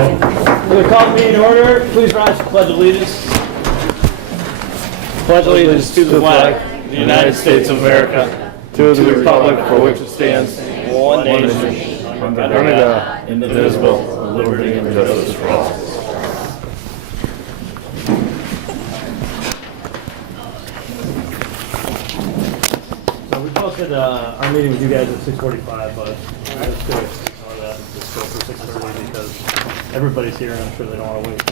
We're going to call the meeting to order. Please rise for pledge of allegiance. Pledge allegiance to the flag of the United States of America, to the republic for which it stands, one nation, under God, indivisible, with liberty and justice for all. So we posted our meeting with you guys at 6:45, but let's do it. Just go for 6:30 because everybody's here and I'm sure they don't want to wait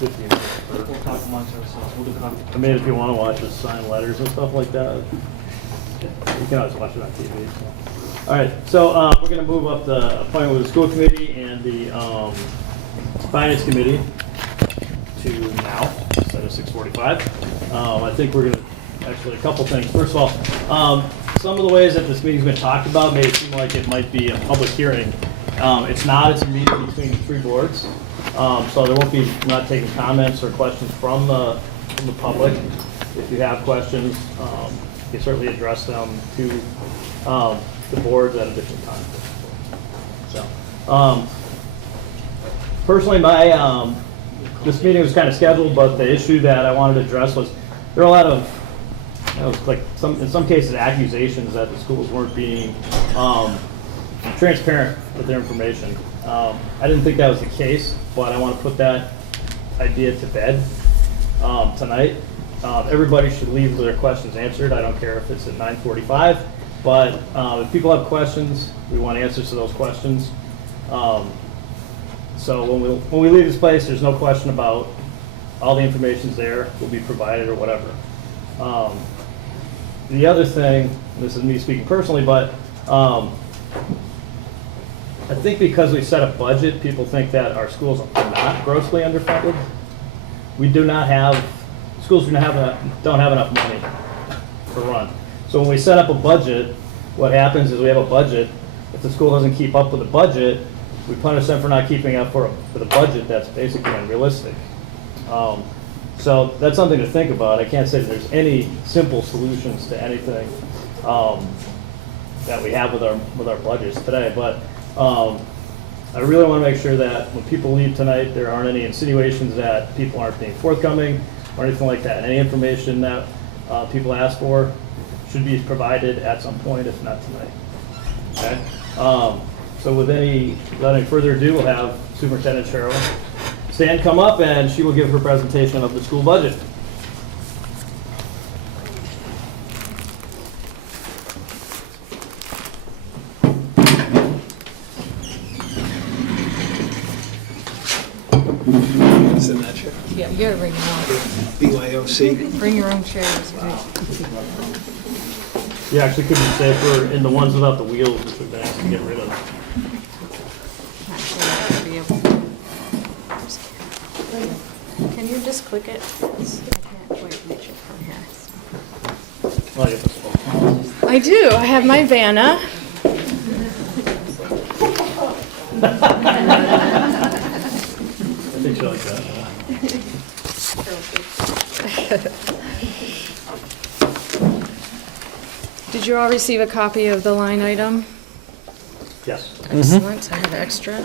15 minutes. We'll talk amongst ourselves. We'll do comments. I mean, if you want to watch us sign letters and stuff like that, you can always watch it on TV. So. All right, so we're going to move up the appointment with the school committee and the finance committee to now instead of 6:45. I think we're going to actually a couple things. First of all, some of the ways that this meeting's been talked about may seem like it might be a public hearing. It's not. It's a meeting between the three boards, so there won't be not taking comments or questions from the public. If you have questions, you can certainly address them to the boards at a different time. So, personally, my this meeting was kind of scheduled, but the issue that I wanted to address was there are a lot of like in some cases accusations that the schools weren't being transparent with their information. I didn't think that was the case, but I want to put that idea to bed tonight. Everybody should leave their questions answered. I don't care if it's at 9:45, but if people have questions, we want answers to those questions. So when we leave this place, there's no question about all the information's there, will be provided or whatever. The other thing, this is me speaking personally, but I think because we set a budget, people think that our schools are not grossly underfunded. We do not have, schools don't have enough money to run. So when we set up a budget, what happens is we have a budget. If the school doesn't keep up with the budget, we punish them for not keeping up for the budget that's basically unrealistic. So that's something to think about. I can't say that there's any simple solutions to anything that we have with our budgets today, but I really want to make sure that when people leave tonight, there aren't any insinuations that people aren't being forthcoming or anything like that. Any information that people ask for should be provided at some point, if not tonight. Okay. So without any further ado, we'll have Superintendent Cheryl Stan come up and she will give her presentation of the school budget. Is in that chair? Yeah, you gotta bring them out. BYOC. Bring your own chairs, right? You actually could be safer in the ones without the wheels, which we've been asked to get rid of. Actually, I gotta be able to. Can you just click it? I can't quite reach it from here. Oh, you have this phone. I do. I have my Vanna. I think she likes that. Did you all receive a copy of the line item? Yes. Excellent. I have extra.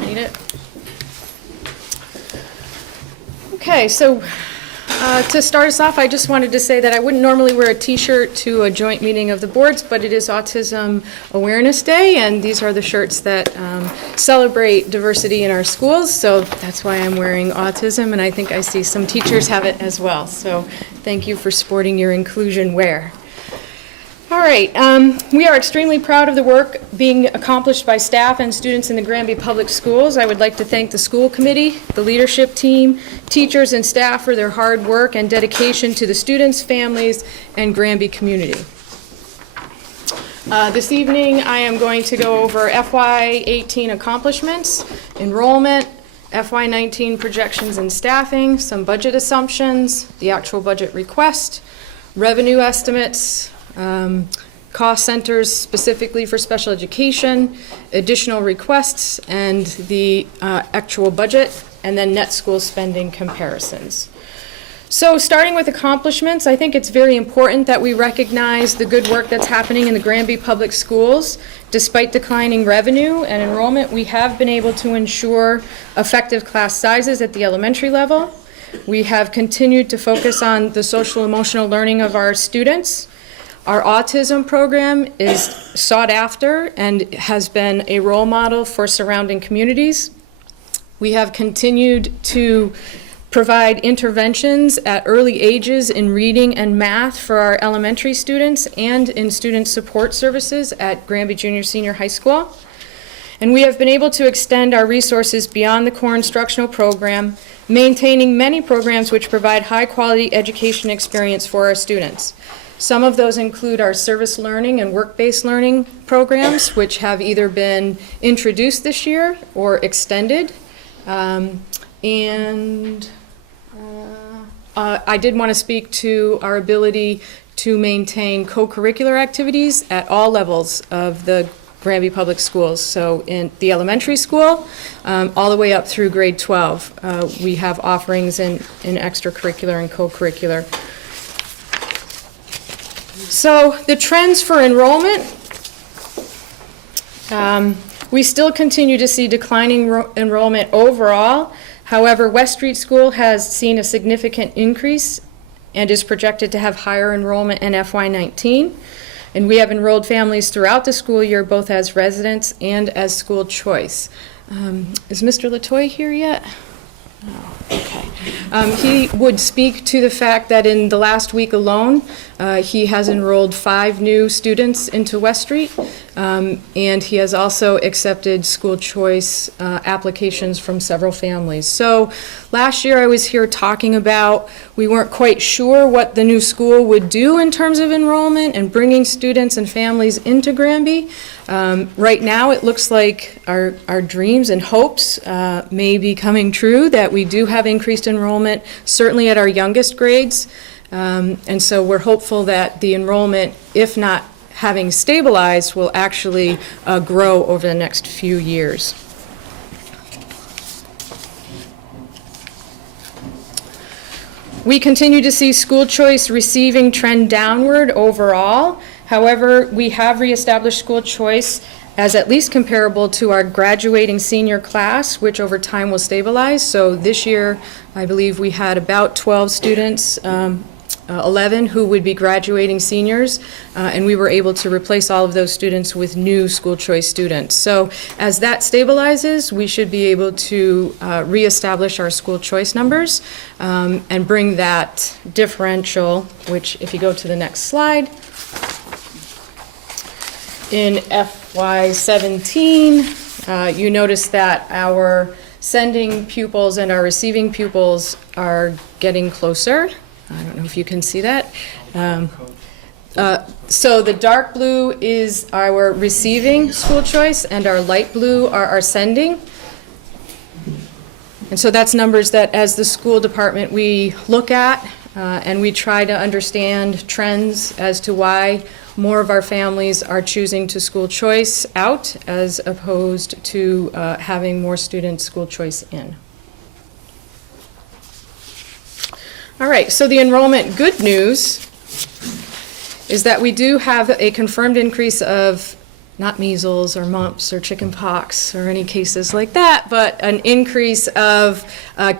Need it. Okay, so to start us off, I just wanted to say that I wouldn't normally wear a t-shirt to a joint meeting of the boards, but it is Autism Awareness Day, and these are the shirts that celebrate diversity in our schools, so that's why I'm wearing autism, and I think I see some teachers have it as well, so thank you for sporting your inclusion wear. All right, we are extremely proud of the work being accomplished by staff and students in the Granby Public Schools. I would like to thank the school committee, the leadership team, teachers and staff for their hard work and dedication to the students, families, and Granby community. This evening, I am going to go over FY18 accomplishments, enrollment, FY19 projections and staffing, some budget assumptions, the actual budget request, revenue estimates, cost centers specifically for special education, additional requests, and the actual budget, and then net school spending comparisons. So starting with accomplishments, I think it's very important that we recognize the good work that's happening in the Granby Public Schools. Despite declining revenue and enrollment, we have been able to ensure effective class sizes at the elementary level. We have continued to focus on the social emotional learning of our students. Our autism program is sought after and has been a role model for surrounding communities. We have continued to provide interventions at early ages in reading and math for our elementary students and in student support services at Granby Junior Senior High School. And we have been able to extend our resources beyond the core instructional program, maintaining many programs which provide high-quality education experience for our students. Some of those include our service learning and work-based learning programs, which have either been introduced this year or extended. I did want to speak to our ability to maintain co-curricular activities at all levels of the Granby Public Schools. So in the elementary school, all the way up through grade 12, we have offerings in extracurricular and co-curricular. So the trends for enrollment, we still continue to see declining enrollment overall. However, West Street School has seen a significant increase and is projected to have higher enrollment in FY19. And we have enrolled families throughout the school year, both as residents and as school choice. Is Mr. Latoy here yet? Oh, okay. He would speak to the fact that in the last week alone, he has enrolled 5 new students into West Street, and he has also accepted school choice applications from several families. So last year I was here talking about we weren't quite sure what the new school would do in terms of enrollment and bringing students and families into Granby. Right now it looks like our dreams and hopes may be coming true, that we do have increased enrollment, certainly at our youngest grades. And so we're hopeful that the enrollment, if not having stabilized, will actually grow over the next few years. We continue to see school choice receiving trend downward overall. However, we have reestablished school choice as at least comparable to our graduating senior class, which over time will stabilize. So this year, I believe we had about 12 students, 11 who would be graduating seniors, and we were able to replace all of those students with new school choice students. So as that stabilizes, we should be able to reestablish our school choice numbers and bring that differential, which if you go to the next slide, in FY17, you notice that our sending pupils and our receiving pupils are getting closer. I don't know if you can see that. So the dark blue is our receiving school choice, and our light blue are our sending. And so that's numbers that, as the school department, we look at, and we try to understand trends as to why more of our families are choosing to school choice out as opposed to having more students school choice in. All right, so the enrollment good news is that we do have a confirmed increase of not measles or mumps or chicken pox or any cases like that, but an increase of 5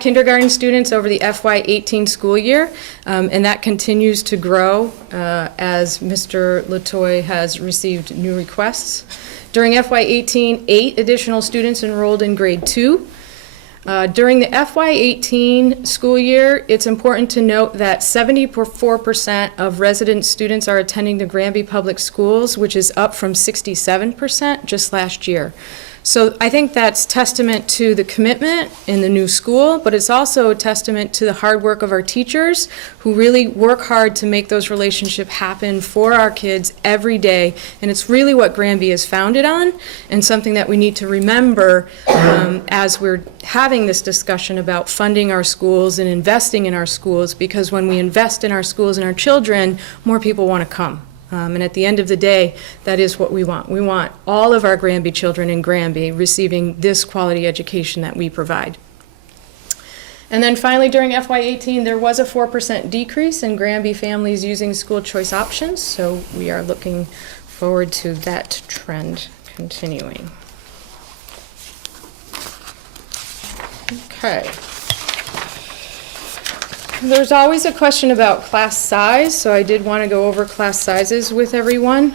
kindergarten students over the FY18 school year, and that continues to grow as Mr. Latoy has received new requests. During FY18, 8 additional students enrolled in grade 2. During the FY18 school year, it's important to note that 74% of resident students are attending the Granby Public Schools, which is up from 67% just last year. So I think that's testament to the commitment in the new school, but it's also a testament to the hard work of our teachers who really work hard to make those relationships happen for our kids every day. And it's really what Granby is founded on, and something that we need to remember as we're having this discussion about funding our schools and investing in our schools, because when we invest in our schools and our children, more people want to come. And at the end of the day, that is what we want. We want all of our Granby children in Granby receiving this quality education that we provide. And then finally, during FY18, there was a 4% decrease in Granby families using school choice options, so we are looking forward to that trend continuing. Okay. There's always a question about class size, so I did want to go over class sizes with everyone.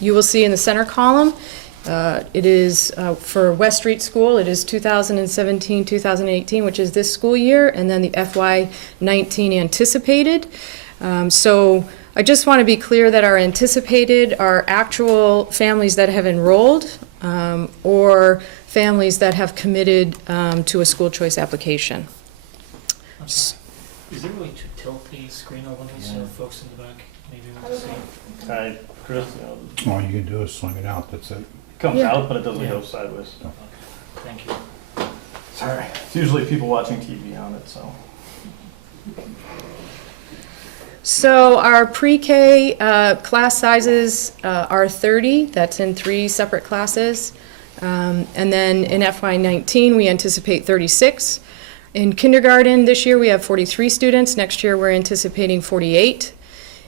You will see in the center column, it is for West Street School, it is 2017-2018, which is this school year, and then the FY19 anticipated. So I just want to be clear that our anticipated are actual families that have enrolled or families that have committed to a school choice application. Is there a way to tilt the screen a little so folks in the back maybe want to see? Hi, Chris. All you can do is swing it out, that's it. It comes Yeah. out, but it doesn't go sideways. Thank you. Sorry. It's usually people watching TV on it, so. So our pre-K class sizes are 30, that's in 3 separate classes. And then in FY19, we anticipate 36. In kindergarten this year, we have 43 students. Next year, we're anticipating 48.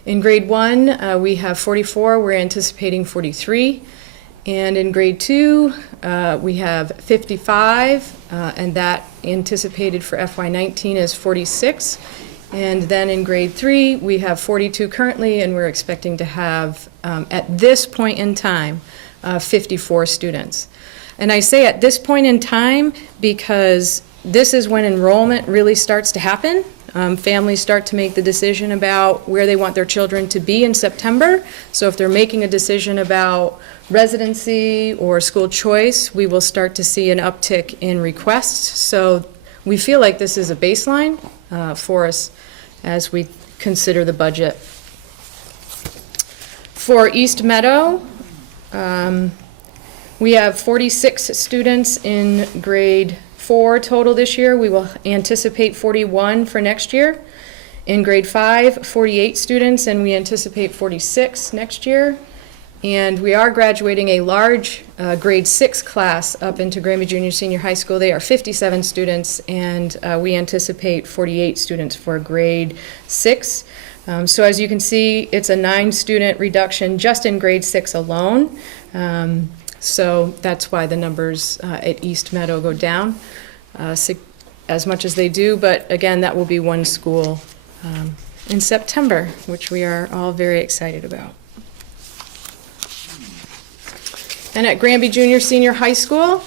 In grade 1, we have 44. We're anticipating 43. And in grade 2, we have 55, and that anticipated for FY19 is 46. And then in grade 3, we have 42 currently, and we're expecting to have, at this point in time, 54 students. And I say at this point in time because this is when enrollment really starts to happen. Families start to make the decision about where they want their children to be in September. So if they're making a decision about residency or school choice, we will start to see an uptick in requests. So we feel like this is a baseline for us as we consider the budget. For East Meadow, we have 46 students in grade 4 total this year. We will anticipate 41 for next year. In grade 5, 48 students, and we anticipate 46 next year. And we are graduating a large grade 6 class up into Granby Junior Senior High School. They are 57 students, and we anticipate 48 students for grade 6. So as you can see, it's a 9-student reduction just in grade 6 alone. So that's why the numbers at East Meadow go down as much as they do. But again, that will be one school in September, which we are all very excited about. And at Granby Junior Senior High School,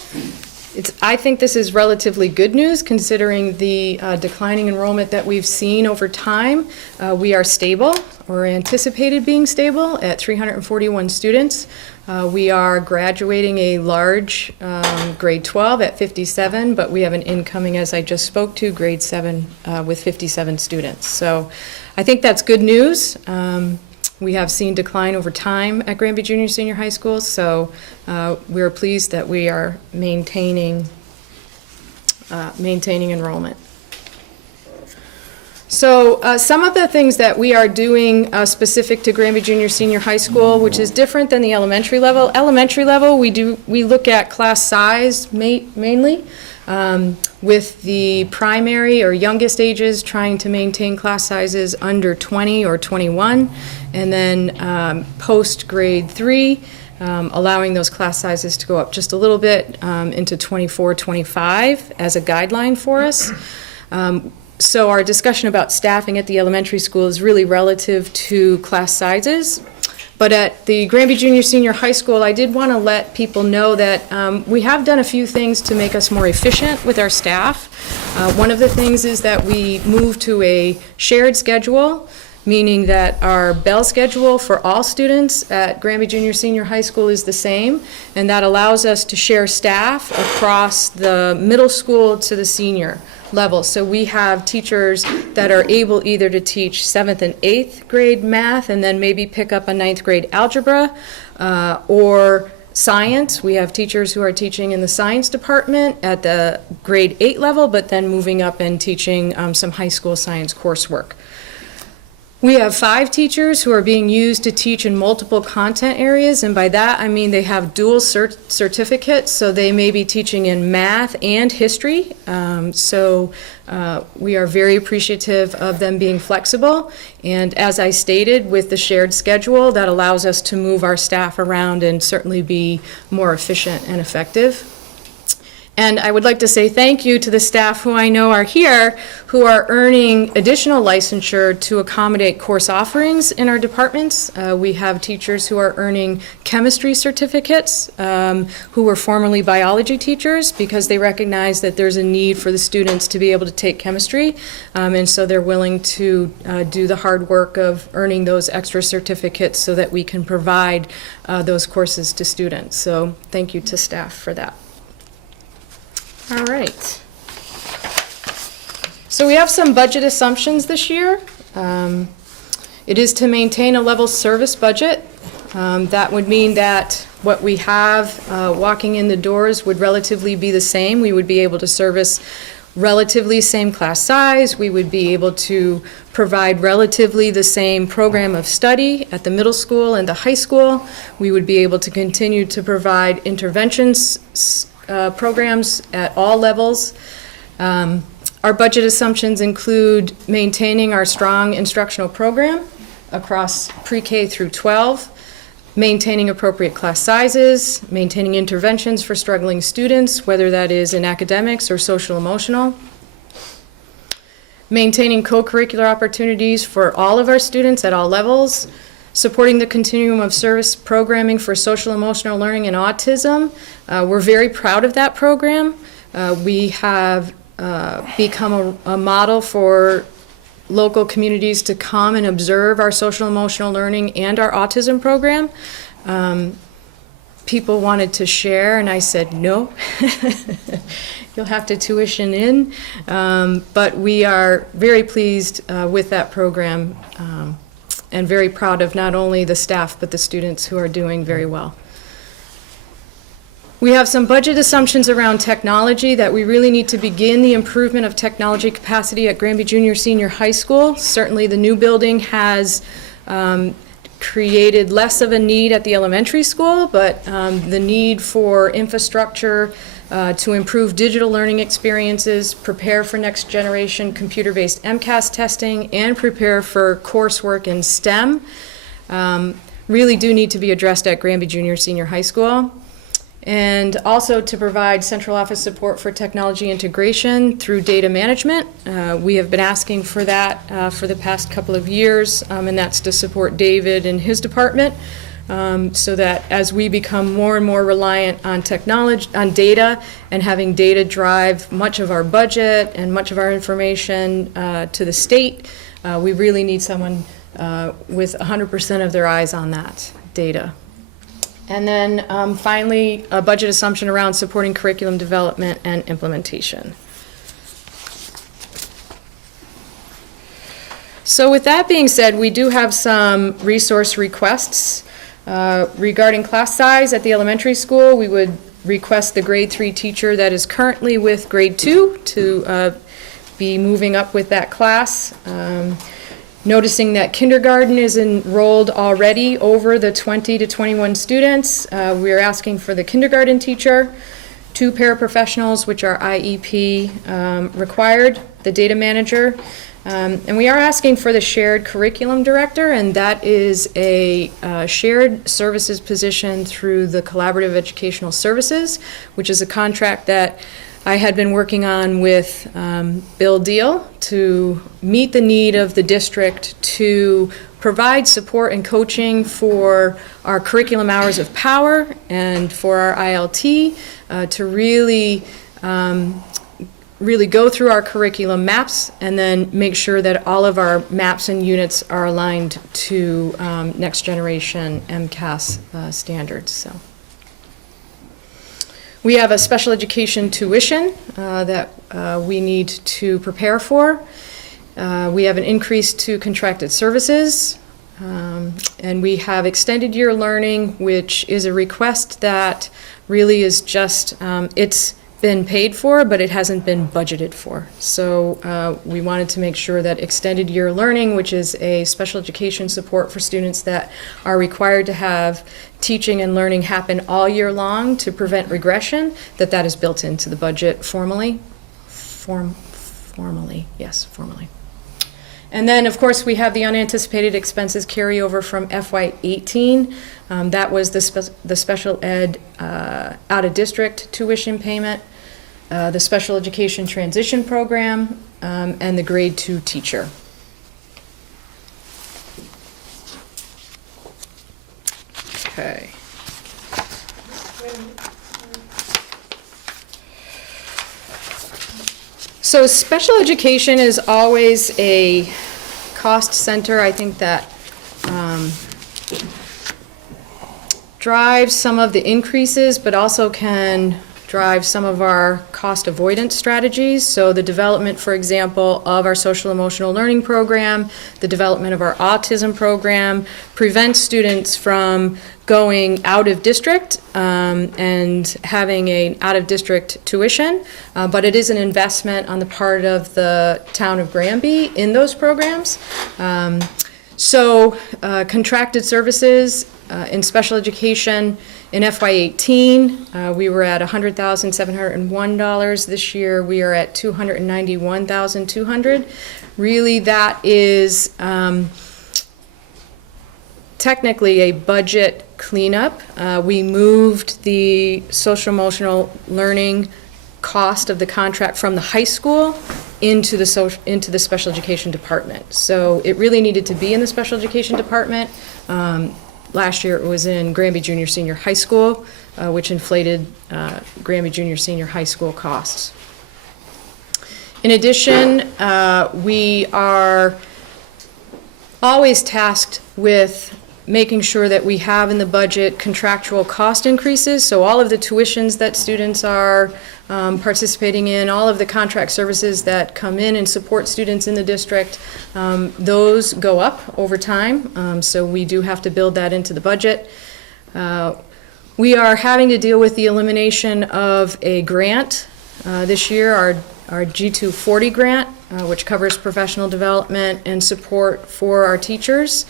I think this is relatively good news considering the declining enrollment that we've seen over time. We are stable, or anticipated being stable, at 341 students. We are graduating a large grade 12 at 57, but we have an incoming, as I just spoke to, grade 7 with 57 students. So I think that's good news. We have seen decline over time at Granby Junior Senior High School, so we're pleased that we are maintaining enrollment. So some of the things that we are doing specific to Granby Junior Senior High School, which is different than the elementary level. Elementary level, we look at class size mainly, with the primary or youngest ages trying to maintain class sizes under 20 or 21, and then post grade 3, allowing those class sizes to go up just a little bit into 24, 25 as a guideline for us. So our discussion about staffing at the elementary school is really relative to class sizes. But at the Granby Junior Senior High School, I did want to let people know that we have done a few things to make us more efficient with our staff. One of the things is that we moved to a shared schedule, meaning that our bell schedule for all students at Granby Junior Senior High School is the same, and that allows us to share staff across the middle school to the senior level. So we have teachers that are able either to teach 7th and 8th grade math and then maybe pick up a 9th grade algebra or science. We have teachers who are teaching in the science department at the grade 8 level, but then moving up and teaching some high school science coursework. We have 5 teachers who are being used to teach in multiple content areas, and by that I mean they have dual certificates, so they may be teaching in math and history. We are very appreciative of them being flexible, and as I stated, with the shared schedule, that allows us to move our staff around and certainly be more efficient and effective. And I would like to say thank you to the staff who I know are here, who are earning additional licensure to accommodate course offerings in our departments. We have teachers who are earning chemistry certificates, who were formerly biology teachers, because they recognize that there's a need for the students to be able to take chemistry. And so they're willing to do the hard work of earning those extra certificates so that we can provide those courses to students. So thank you to staff for that. All right. So we have some budget assumptions this year. It is to maintain a level service budget. That would mean that what we have walking in the doors would relatively be the same. We would be able to service relatively same class size. We would be able to provide relatively the same program of study at the middle school and the high school. We would be able to continue to provide interventions programs at all levels. Our budget assumptions include maintaining our strong instructional program across pre-K through 12, maintaining appropriate class sizes, maintaining interventions for struggling students, whether that is in academics or social emotional, maintaining co-curricular opportunities for all of our students at all levels, supporting the continuum of service programming for social emotional learning and autism. We're very proud of that program. We have become a model for local communities to come and observe our social emotional learning and our autism program. People wanted to share, and I said, no, you'll have to tuition in. But we are very pleased with that program. And very proud of not only the staff, but the students who are doing very well. We have some budget assumptions around technology that we really need to begin the improvement of technology capacity at Granby Junior Senior High School. Certainly the new building has created less of a need at the elementary school, but the need for infrastructure to improve digital learning experiences, prepare for next generation computer-based MCAS testing, and prepare for coursework in STEM really do need to be addressed at Granby Junior Senior High School. And also to provide central office support for technology integration through data management. We have been asking for that for the past couple of years, and that's to support David and his department. So that as we become more and more reliant on technology, on data, and having data drive much of our budget and much of our information to the state, we really need someone with 100% of their eyes on that data. And then finally, a budget assumption around supporting curriculum development and implementation. So with that being said, we do have some resource requests. Regarding class size at the elementary school, we would request the grade 3 teacher that is currently with grade 2 to be moving up with that class. Noticing that kindergarten is enrolled already over the 20 to 21 students, we are asking for the kindergarten teacher, 2 paraprofessionals, which are IEP required, the data manager, and we are asking for the shared curriculum director, and that is a shared services position through the Collaborative Educational Services, which is a contract that I had been working on with Bill Deal to meet the need of the district to provide support and coaching for our curriculum hours of power and for our ILT to really go through our curriculum maps and then make sure that all of our maps and units are aligned to next generation MCAS standards. So. We have a special education tuition that we need to prepare for. We have an increase to contracted services, and we have extended year learning, which is a request that really is just, it's been paid for, but it hasn't been budgeted for. So we wanted to make sure that extended year learning, which is a special education support for students that are required to have teaching and learning happen all year long to prevent regression, that is built into the budget formally. Formally, yes, formally. And then, of course, we have the unanticipated expenses carryover from FY18. That was the special ed out-of-district tuition payment, the special education transition program, and the grade 2 teacher. Okay. So special education is always a cost center. I think that drives some of the increases, but also can drive some of our cost avoidance strategies. So the development, for example, of our social emotional learning program, the development of our autism program, prevents students from going out of district and having an out of district tuition, but it is an investment on the part of the town of Granby in those programs. Contracted services in special education in FY18, we were at $100,701. This year we are at $291,200. Really, that is technically a budget cleanup. We moved the social emotional learning cost of the contract from the high school into the special education department. So it really needed to be in the special education department. Last year it was in Granby Junior Senior High School, which inflated Granby Junior Senior High School costs. In addition, we are always tasked with making sure that we have in the budget contractual cost increases. So all of the tuitions that students are participating in, all of the contract services that come in and support students in the district, those go up over time. So we do have to build that into the budget. We are having to deal with the elimination of a grant this year, our G240 grant, which covers professional development and support for our teachers.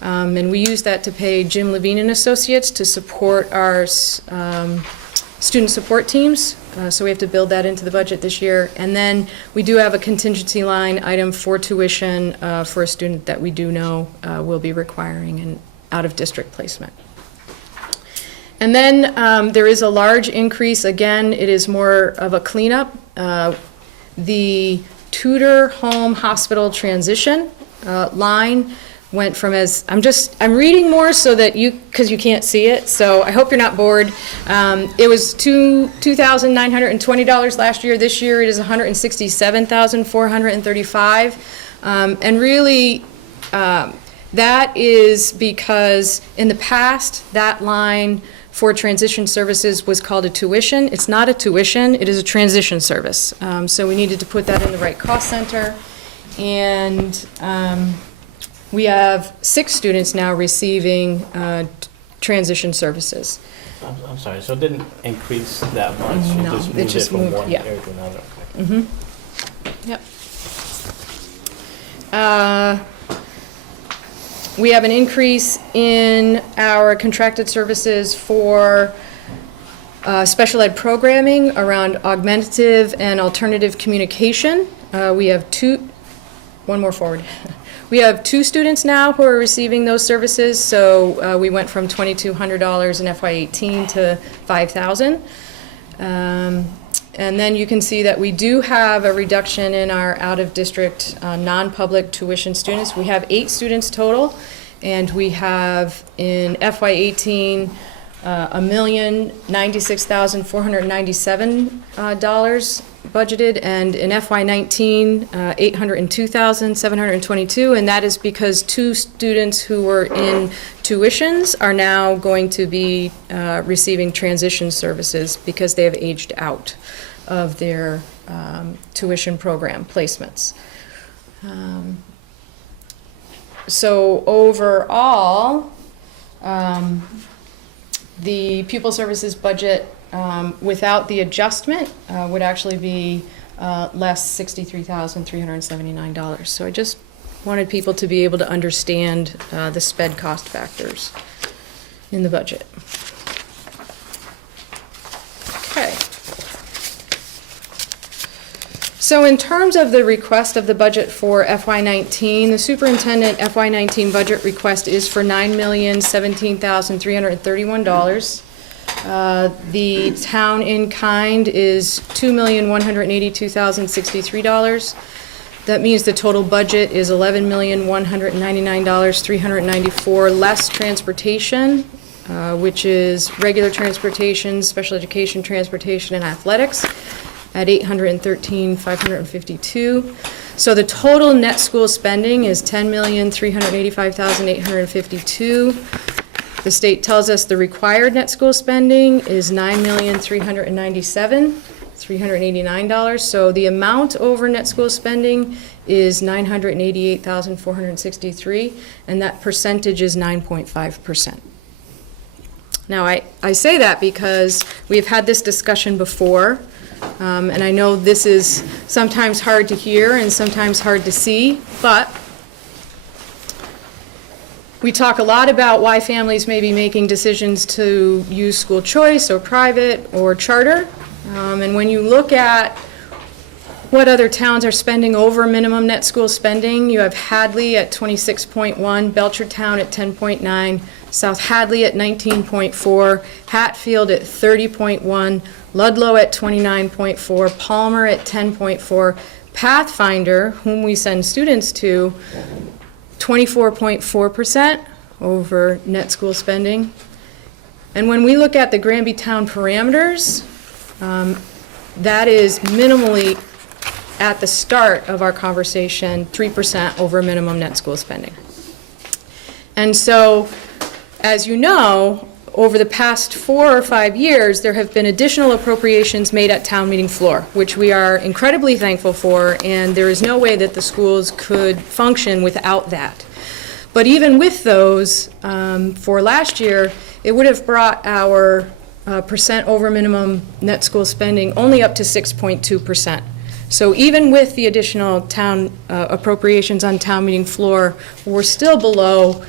And we use that to pay Jim Levine and Associates to support our student support teams. So we have to build that into the budget this year. And then we do have a contingency line item for tuition for a student that we do know will be requiring an out-of-district placement. And then there is a large increase. Again, it is more of a cleanup. The tutor home hospital transition line went from, as I'm reading more so that because you can't see it, so I hope you're not bored. It was $2,920 last year. This year it is $167,435, and really that is because in the past that line for transition services was called a tuition. It's not a tuition, it is a transition service. So we needed to put that in the right cost center, and we have 6 students now receiving transition services. I'm sorry, so it didn't increase that much? No, it it just from moved, one yeah. area to another? Okay. Mm-hmm. Yep. We have an increase in our contracted services for special ed programming around augmentative and alternative communication. We have one more forward. We have 2 students now who are receiving those services, so we went from $2,200 in FY18 to $5,000. And then you can see that we do have a reduction in our out-of-district non-public tuition students. We have 8 students total, and we have in FY18 $1,096,497 budgeted, and in FY19 $802,722, and that is because 2 students who were in tuitions are now going to be receiving transition services because they have aged out of their tuition program placements. So overall, the pupil services budget without the adjustment, would actually be less $63,379. So I just wanted people to be able to understand the sped cost factors in the budget. Okay. So in terms of the request of the budget for FY19, the superintendent FY19 budget request is for $9,017,331. The town in kind is $2,182,063. That means the total budget is $11,199,394 less transportation, which is regular transportation, special education transportation, and athletics at $813,552. So the total net school spending is $10,385,852. The state tells us the required net school spending is $9,397,389. So the amount over net school spending is $988,463, and that percentage is 9.5%. Now, I say that because we've had this discussion before, and I know this is sometimes hard to hear and sometimes hard to see, but we talk a lot about why families may be making decisions to use school choice or private or charter. And when you look at what other towns are spending over minimum net school spending, you have Hadley at 26.1, Belchertown at 10.9, South Hadley at 19.4, Hatfield at 30.1, Ludlow at 29.4, Palmer at 10.4, Pathfinder, whom we send students to, 24.4% over net school spending. And when we look at the Granby town parameters, that is minimally, at the start of our conversation, 3% over minimum net school spending. And so, as you know, over the past 4 or 5 years, there have been additional appropriations made at town meeting floor, which we are incredibly thankful for, and there is no way that the schools could function without that. But even with those, for last year, it would have brought our percent over minimum net school spending only up to 6.2%. So even with the additional town appropriations on town meeting floor, we're still below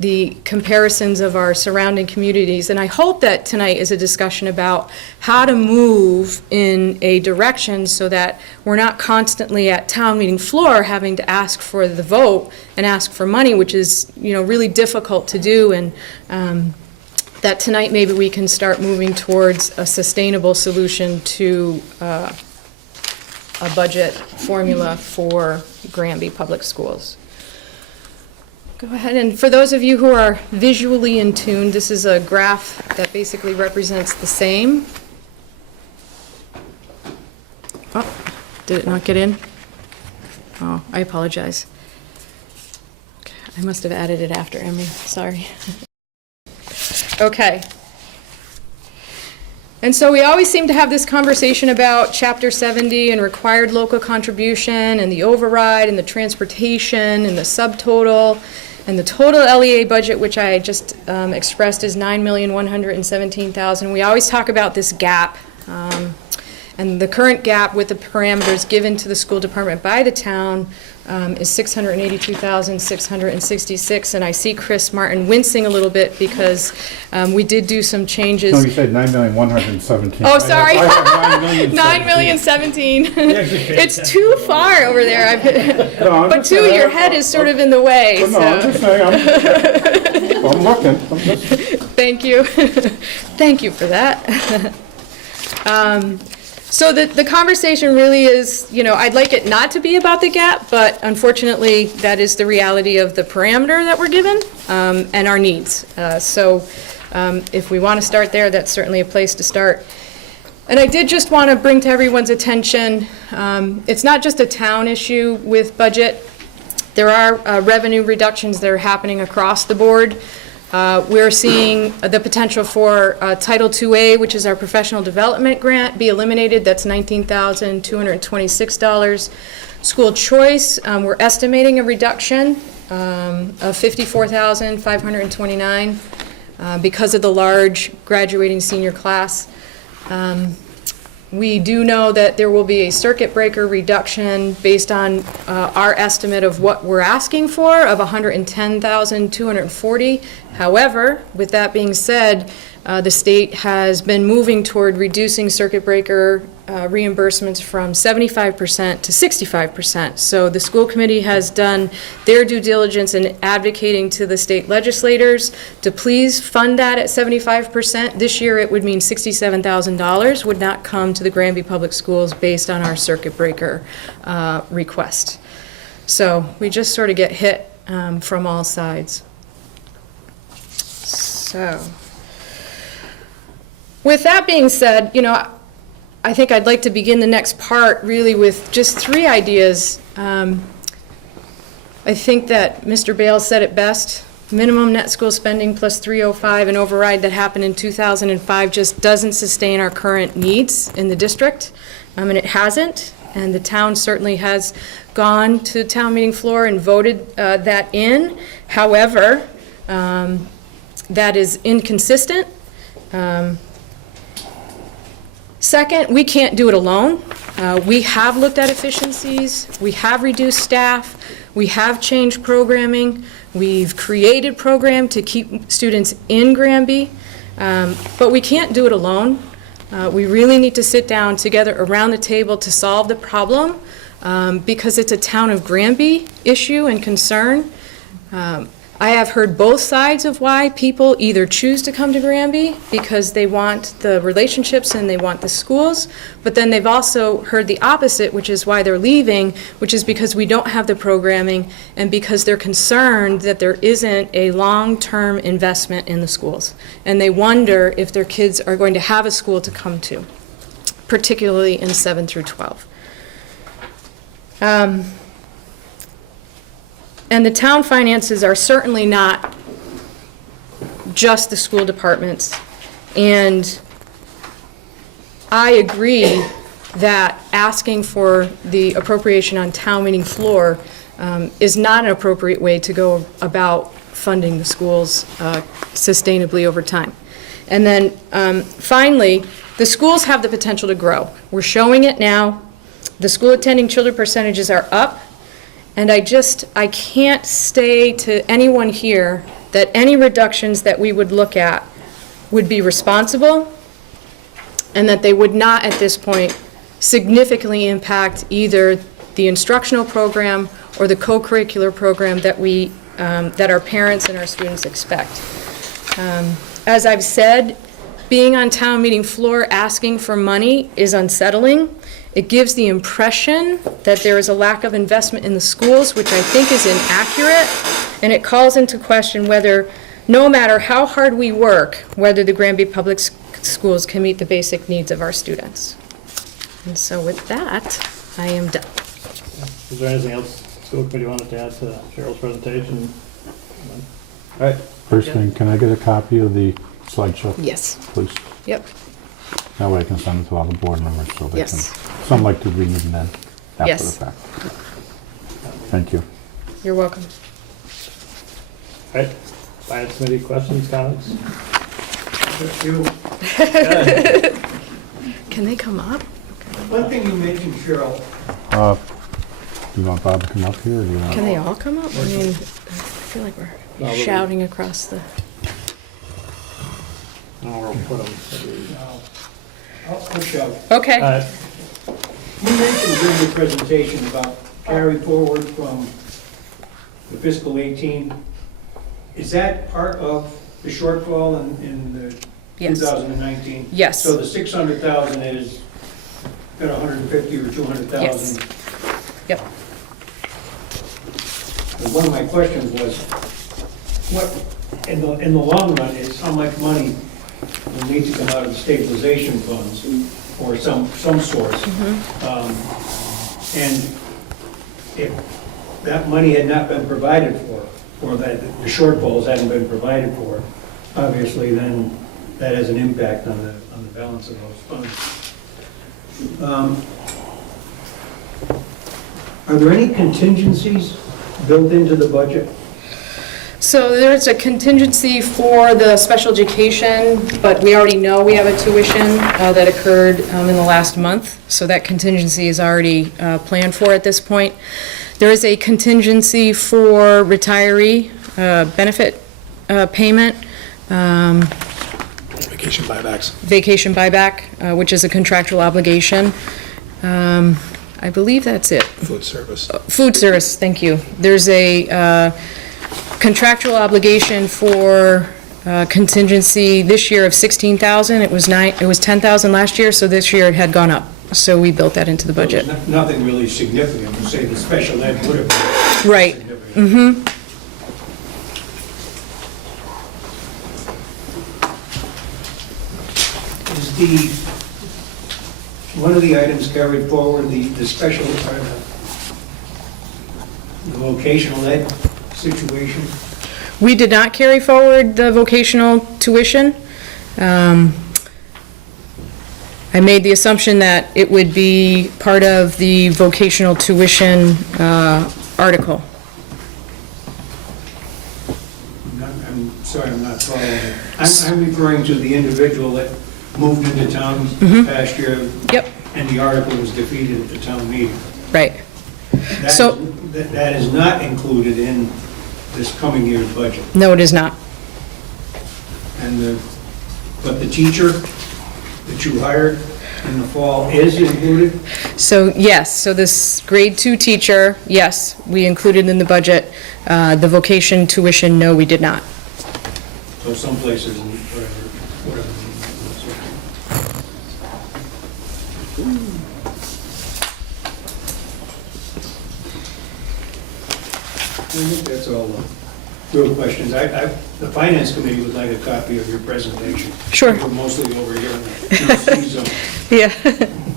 the comparisons of our surrounding communities. And I hope that tonight is a discussion about how to move in a direction so that we're not constantly at town meeting floor having to ask for the vote and ask for money, which is, you know, really difficult to do. And that tonight maybe we can start moving towards a sustainable solution to a budget formula for Granby Public Schools. Go ahead, and for those of you who are visually in tune, this is a graph that basically represents the same. Oh, did it not get in? Oh, I apologize. Okay, I must have added it after Emery, sorry. Okay. And so we always seem to have this conversation about Chapter 70 and required local contribution and the override and the transportation and the subtotal and the total LEA budget, which I just expressed as $9,117,000. We always talk about this gap, and the current gap with the parameters given to the school department by the town is $682,666, and I see Chris Martin wincing a little bit because we did do some changes. No, you said 9,117. Oh, sorry. I have 9,017. It's Yeah, too far over there. No, I'm But just too, saying, your head is sort of in the way. No, I'm So. just saying, I'm looking. Thank you. Thank you for that. So the conversation really is, you know, I'd like it not to be about the gap, but unfortunately, that is the reality of the parameter that we're given and our needs. So if we want to start there, that's certainly a place to start. And I did just want to bring to everyone's attention, it's not just a town issue with budget. There are revenue reductions that are happening across the board. We're seeing the potential for Title IIA, which is our professional development grant, be eliminated. That's $19,226. School choice, we're estimating a reduction of $54,529. because of the large graduating senior class. We do know that there will be a circuit breaker reduction based on our estimate of what we're asking for of $110,240. However, with that being said, the state has been moving toward reducing circuit breaker reimbursements from 75% to 65%. So the school committee has done their due diligence in advocating to the state legislators to please fund that at 75%. This year it would mean $67,000 would not come to the Granby Public Schools based on our circuit breaker request. So we just sort of get hit from all sides. So, with that being said, you know, I think I'd like to begin the next part really with just 3 ideas. I think that Mr. Bales said it best. Minimum net school spending plus 305, an override that happened in 2005 just doesn't sustain our current needs in the district, and it hasn't. And the town certainly has gone to town meeting floor and voted that in. However, that is inconsistent. Second, we can't do it alone. We have looked at efficiencies, we have reduced staff, we have changed programming, we've created program to keep students in Granby, but we can't do it alone. We really need to sit down together around the table to solve the problem because it's a town of Granby issue and concern. I have heard both sides of why people either choose to come to Granby because they want the relationships and they want the schools, but then they've also heard the opposite, which is why they're leaving, which is because we don't have the programming and because they're concerned that there isn't a long-term investment in the schools. And they wonder if their kids are going to have a school to come to, particularly in 7 through 12. And the town finances are certainly not just the school departments. And I agree that asking for the appropriation on town meeting floor is not an appropriate way to go about funding the schools sustainably over time. And then finally, the schools have the potential to grow. We're showing it now. The school attending children percentages are up. And I can't say to anyone here that any reductions that we would look at would be responsible and that they would not at this point significantly impact either the instructional program or the co-curricular program that that our parents and our students expect. As I've said, being on town meeting floor asking for money is unsettling. It gives the impression that there is a lack of investment in the schools, which I think is inaccurate, and it calls into question whether, no matter how hard we work, whether the Granby Public Schools can meet the basic needs of our students. And so with that, I am done. Is there anything else the school committee wanted to add to Cheryl's presentation? All right. First thing, can I get a copy of the slideshow? Yes. Please. Yep. That way I can send it to all the board members so they Yes. can, some like to read it then after Yes. the fact. Thank you. You're welcome. All right. Finance committee questions, comments? Can they come up? One thing you mentioned, Cheryl, Do you want Bob to come up here or do you want? Can they all come up? I mean, I feel like we're shouting across the... No, we'll put them. I'll show. Okay. All right. You mentioned during your presentation about carry forward from the fiscal 18. Is that part of the shortfall in the Yes. 2019? Yes. So the 600,000 is got 150 or 200,000? Yes. Yep. And one of my questions was, what, in the long run, is how much money will need to come out of the stabilization funds or some source? And if that money had not been provided for, or that the shortfalls hadn't been provided for, obviously then that has an impact on the balance of those funds. Are there any contingencies built into the budget? So there's a contingency for the special education, but we already know we have a tuition that occurred in the last month, so that contingency is already planned for at this point. There is a contingency for retiree benefit payment, Vacation buybacks. vacation buyback, which is a contractual obligation. I believe that's it. Food service. Food service, thank you. There's a contractual obligation for contingency this year of $16,000. It was $10,000 last year, so this year it had gone up. So we built that into the budget. Nothing really significant, to say the special ed would have been Right. significant. Is one of the items carried forward, the special, the vocational ed situation? We did not carry forward the vocational tuition. I made the assumption that it would be part of the vocational tuition article. I'm sorry, I'm not following. I'm referring to the individual that moved into town past year. Yep, And the article was defeated at the town meeting. right. That So- is- That is not included in this coming year's budget. No, it is not. But the teacher that you hired in the fall is included? So, yes, so this grade 2 teacher, yes, we included in the budget. The vocation tuition, no, we did not. So some places, whatever. I think that's all the real questions. The finance committee would like a copy of your presentation. Sure. We're mostly over here in the trustee zone. Yeah.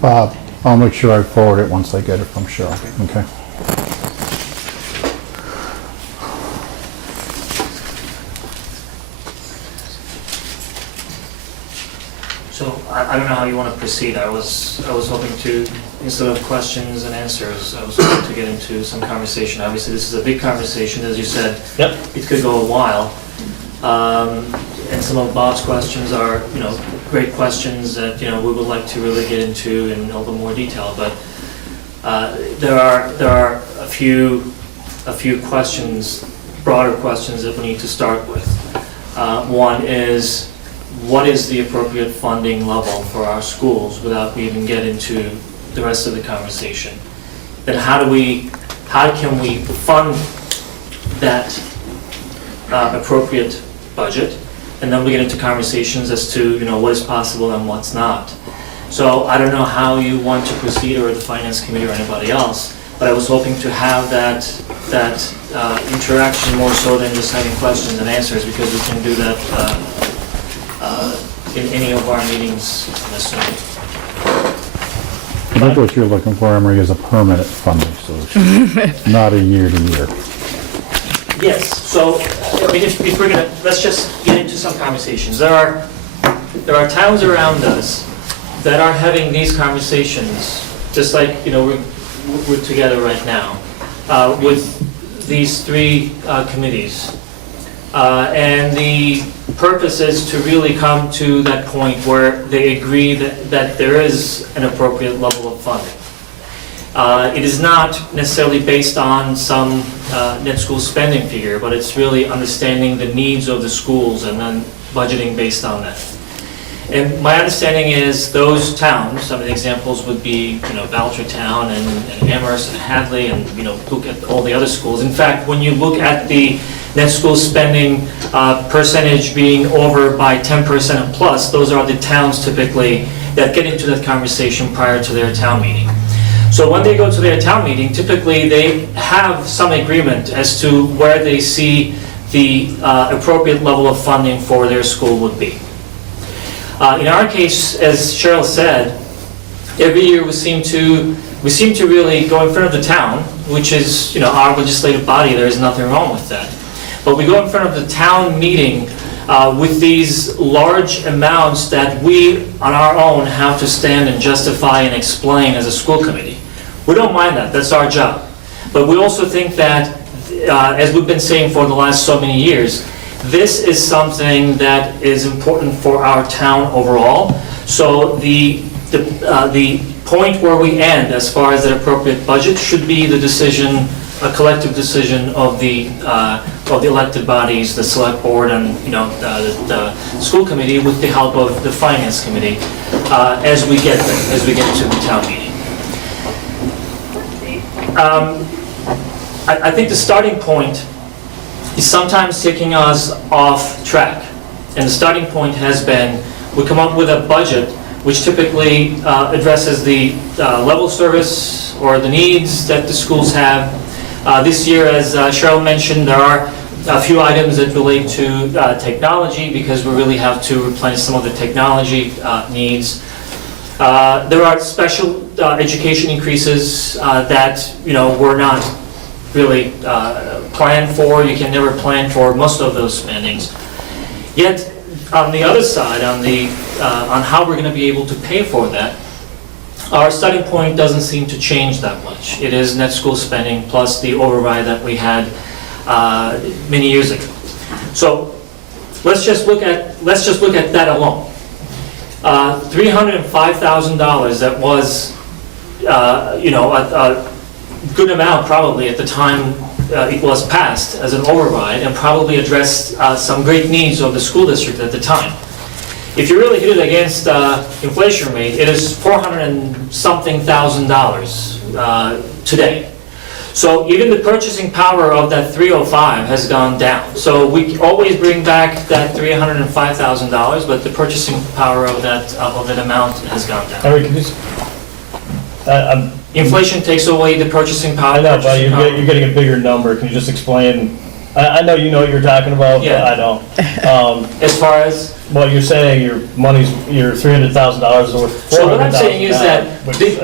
Bob, I'll make sure I forward it once I get it from Cheryl, okay? So I don't know how you want to proceed. I was hoping to, instead of questions and answers, I was hoping to get into some conversation. Obviously, this is a big conversation, as you said. Yep. It could go a while. And some of Bob's questions are, great questions that, we would like to really get into in a little more detail. But there are a few questions, broader questions that we need to start with. One is, what is the appropriate funding level for our schools without we even get into the rest of the conversation? Then how can we fund that appropriate budget? And then we get into conversations as to, what is possible and what's not. So I don't know how you want to proceed, or the finance committee or anybody else, but I was hoping to have that interaction more so than just having questions and answers, because we can do that in any of our meetings, I'm assuming. I think what you're looking for, Emery, is a permanent funding solution, not a year-to-year. Yes, so, if we're gonna, let's just get into some conversations. There are towns around us that are having these conversations, just like, we're together right now, with these three committees. And the purpose is to really come to that point where they agree that there is an appropriate level of funding. It is not necessarily based on some net school spending figure, but it's really understanding the needs of the schools and then budgeting based on that. And my understanding is those towns, some of the examples would be, Belchertown and Amherst and Hadley, and, look at all the other schools. In fact, when you look at the net school spending percentage being over by 10% and plus, those are the towns typically that get into that conversation prior to their town meeting. So when they go to their town meeting, typically they have some agreement as to where they see the appropriate level of funding for their school would be. In our case, as Cheryl said, every year we seem to really go in front of the town, which is, our legislative body. There is nothing wrong with that. But we go in front of the town meeting with these large amounts that we, on our own, have to stand and justify and explain as a school committee. We don't mind that. That's our job. But we also think that as we've been saying for the last so many years, this is something that is important for our town overall. So the point where we end as far as an appropriate budget should be the decision, a collective decision of the elected bodies, the select board, and the school committee with the help of the finance committee as we get to the town meeting. I think the starting point is sometimes taking us off track, and the starting point has been we come up with a budget which typically addresses the level of service or the needs that the schools have. This year, as Cheryl mentioned, there are a few items that relate to technology because we really have to replenish some of the technology needs. There are special education increases that were not really planned for. You can never plan for most of those spendings. Yet, on the other side, on how we're going to be able to pay for that, our starting point doesn't seem to change that much. It is net school spending plus the override that we had many years ago. So let's just look at that alone. $305,000. That was a good amount probably at the time it was passed as an override, and probably addressed some great needs of the school district at the time. If you really hit it against inflation rate, it is $400 and something thousand today. So even the purchasing power of that 305 has gone down. So we always bring back that $305,000, but the purchasing power of that amount has gone down. Henry, can you Inflation takes away the purchasing power. I know, but you're getting a bigger number. Can you just explain? I know you know what you're talking about, but Yeah. I don't. As far as, Well, you're saying your $300,000 is worth $400,000. so what I'm saying is that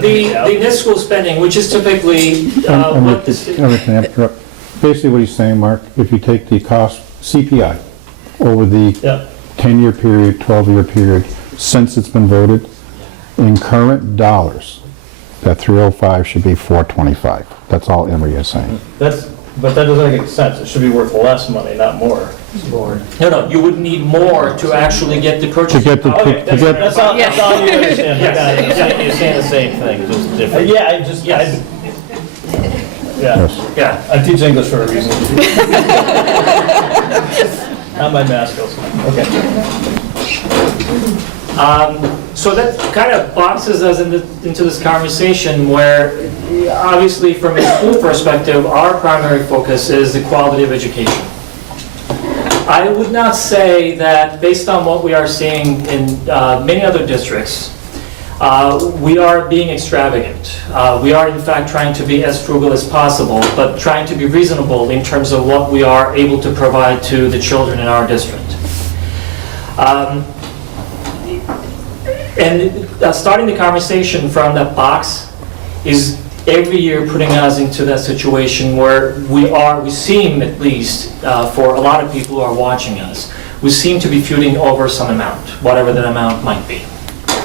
the net school spending, which is typically what the Basically what he's saying, Mark, if you take the cost CPI over the Yeah. 10-year period, 12-year period, since it's been voted, in current dollars, that 305 should be 425. That's all Emery is saying. But that doesn't make any sense. It should be worth less money, not more. No, you would need more to actually get the purchasing get the- power. Okay, that's all you understand. Yes. You're saying the same thing, just different. Yeah, Yes. Yeah, Yes. Yeah. I teach English for a reason. Not my math skills. Okay. So that kind of boxes us into this conversation where, obviously, from a school perspective, our primary focus is the quality of education. I would not say that, based on what we are seeing in many other districts, we are being extravagant. We are, in fact, trying to be as frugal as possible, but trying to be reasonable in terms of what we are able to provide to the children in our district. And starting the conversation from that box is every year putting us into that situation where we seem, at least for a lot of people who are watching us, we seem to be feuding over some amount, whatever that amount might be.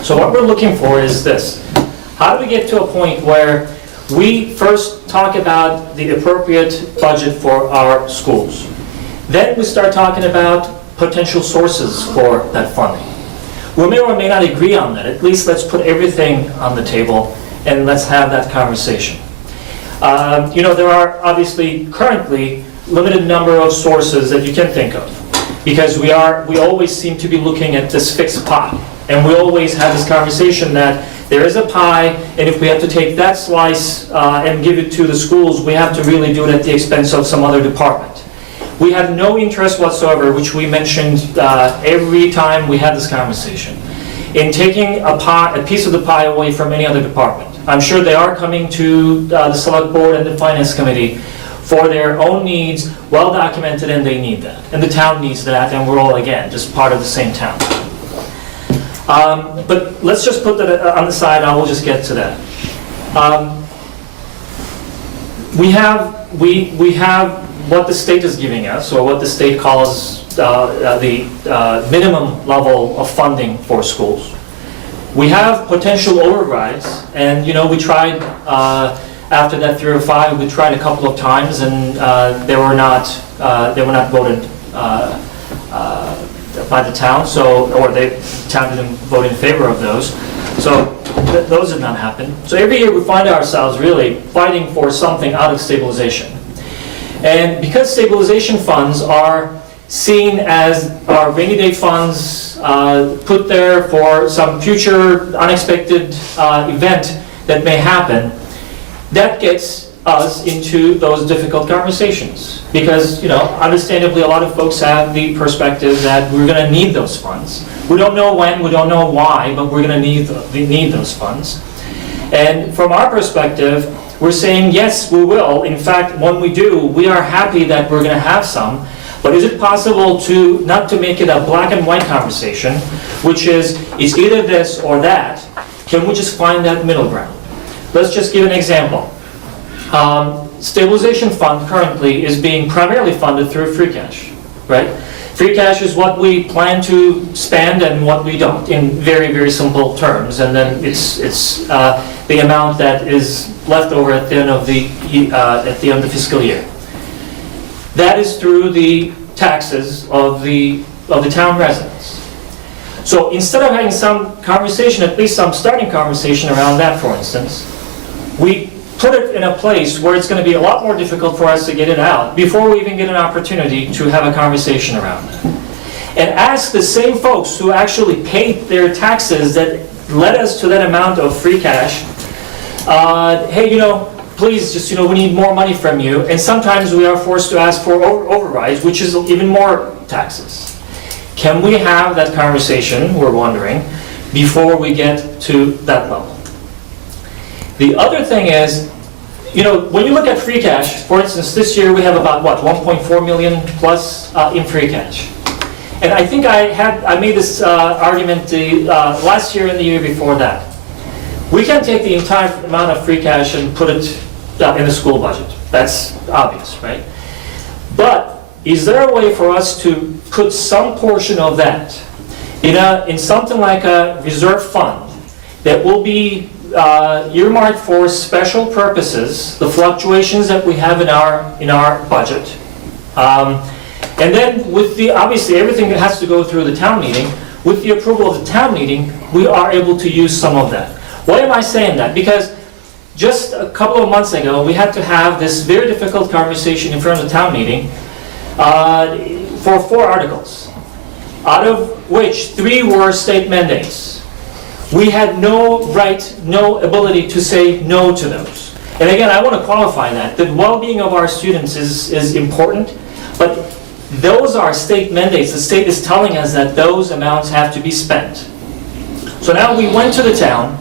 So what we're looking for is this. How do we get to a point where we first talk about the appropriate budget for our schools? Then we start talking about potential sources for that funding. We may or may not agree on that. At least let's put everything on the table and let's have that conversation. There are obviously currently limited number of sources that you can think of, because we always seem to be looking at this fixed pie, and we always have this conversation that there is a pie, and if we have to take that slice and give it to the schools, we have to really do it at the expense of some other department. We have no interest whatsoever, which we mentioned every time we had this conversation, in taking a piece of the pie away from any other department. I'm sure they are coming to the select board and the finance committee for their own needs, well documented, and they need that. And the town needs that, and we're all, again, just part of the same town. But let's just put that on the side, and we'll just get to that. We have what the state is giving us, or what the state calls the minimum level of funding for schools. We have potential overrides, and we tried After that 305, we tried a couple of times, and they were not voted by the town, or the town didn't vote in favor of those. So those did not happen. So every year we find ourselves really fighting for something out of stabilization. And because stabilization funds are seen as our rainy day funds put there for some future unexpected event that may happen, that gets us into those difficult conversations. Because, understandably, a lot of folks have the perspective that we're going to need those funds. We don't know when, we don't know why, but we're going to need those funds. And from our perspective, we're saying, yes, we will. In fact, when we do, we are happy that we're going to have some. But is it possible to not to make it a black and white conversation, which is either this or that? Can we just find that middle ground? Let's just give an example. Stabilization Fund currently is being primarily funded through free cash, right? Free cash is what we plan to spend and what we don't, in very, very simple terms. And then it's the amount that is left over at the end of the fiscal year. That is through the taxes of the town residents. So instead of having some conversation, at least some starting conversation around that, for instance, we put it in a place where it's going to be a lot more difficult for us to get it out before we even get an opportunity to have a conversation around it. And ask the same folks who actually paid their taxes that led us to that amount of free cash, hey, please, just, we need more money from you. And sometimes we are forced to ask for overrides, which is even more taxes. Can we have that conversation, we're wondering, before we get to that level? The other thing is, when you look at free cash, for instance, this year we have about, 1.4 million plus in free cash. And I think I made this argument last year and the year before that. We can take the entire amount of free cash and put it in the school budget. That's obvious, right? But is there a way for us to put some portion of that in something like a reserve fund that will be earmarked for special purposes, the fluctuations that we have in our budget, and then obviously everything that has to go through the town meeting. With the approval of the town meeting, we are able to use some of that. Why am I saying that? Because just a couple of months ago, we had to have this very difficult conversation in front of the town meeting for 4 articles, out of which 3 were state mandates. We had no right, no ability to say no to those. And again, I want to qualify that. The well-being of our students is important, but those are state mandates. The state is telling us that those amounts have to be spent. So now we went to the town,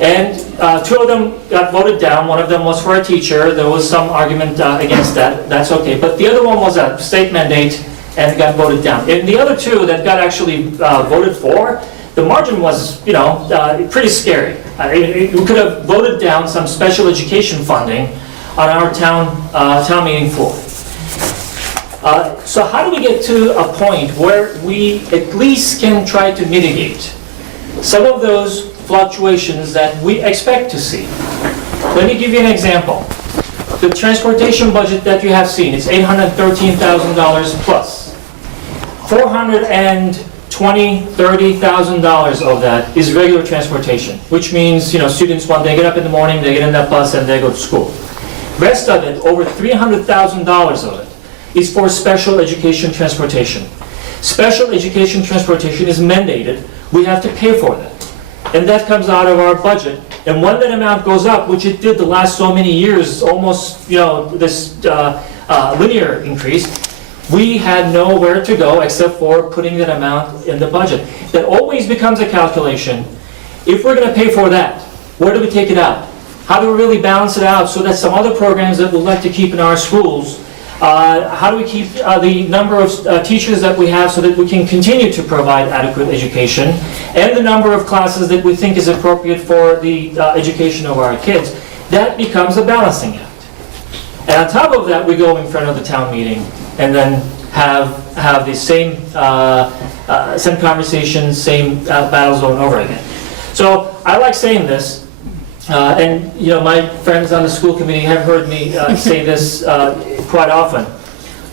and 2 of them got voted down. One of them was for a teacher. There was some argument against that. That's okay. But the other one was a state mandate and got voted down. And the other 2 that got actually voted for, the margin was, pretty scary. We could have voted down some special education funding on our town meeting floor. So how do we get to a point where we at least can try to mitigate some of those fluctuations that we expect to see? Let me give you an example. The transportation budget that you have seen, it's $813,000 plus. $420,000-$30,000 of that is regular transportation, which means, students, when they get up in the morning, they get in that bus and they go to school. Rest of it, over $300,000 of it, is for special education transportation. Special education transportation is mandated. We have to pay for that. And that comes out of our budget. And when that amount goes up, which it did the last so many years, almost, this linear increase, we had nowhere to go except for putting that amount in the budget. That always becomes a calculation. If we're going to pay for that, where do we take it out? How do we really balance it out so that some other programs that we'd like to keep in our schools, how do we keep the number of teachers that we have so that we can continue to provide adequate education, and the number of classes that we think is appropriate for the education of our kids? That becomes a balancing act. And on top of that, we go in front of the town meeting and then have the same conversations, same battles over and over again. So I like saying this. And, you know, my friends on the school committee have heard me say this quite often.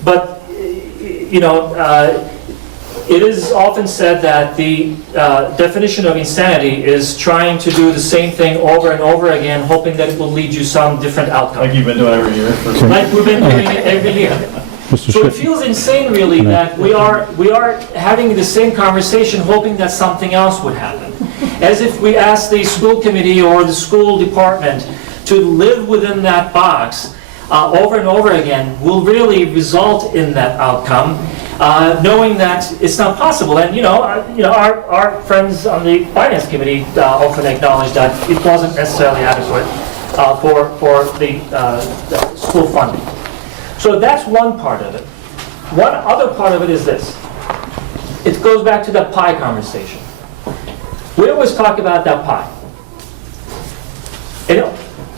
But, you know, it is often said that the definition of insanity is trying to do the same thing over and over again, hoping that it will lead you some different outcome. Like you've been doing every year. Like we've been doing it every year. Mr. So it Schiff, feels insane, really, that we are having the same conversation, hoping that something else would happen. As if we asked the school committee or the school department to live within that box over and over again will really result in that outcome, knowing that it's not possible. And our friends on the finance committee often acknowledge that it wasn't necessarily adequate for the school funding. So that's one part of it. One other part of it is this. It goes back to that pie conversation. We always talk about that pie. And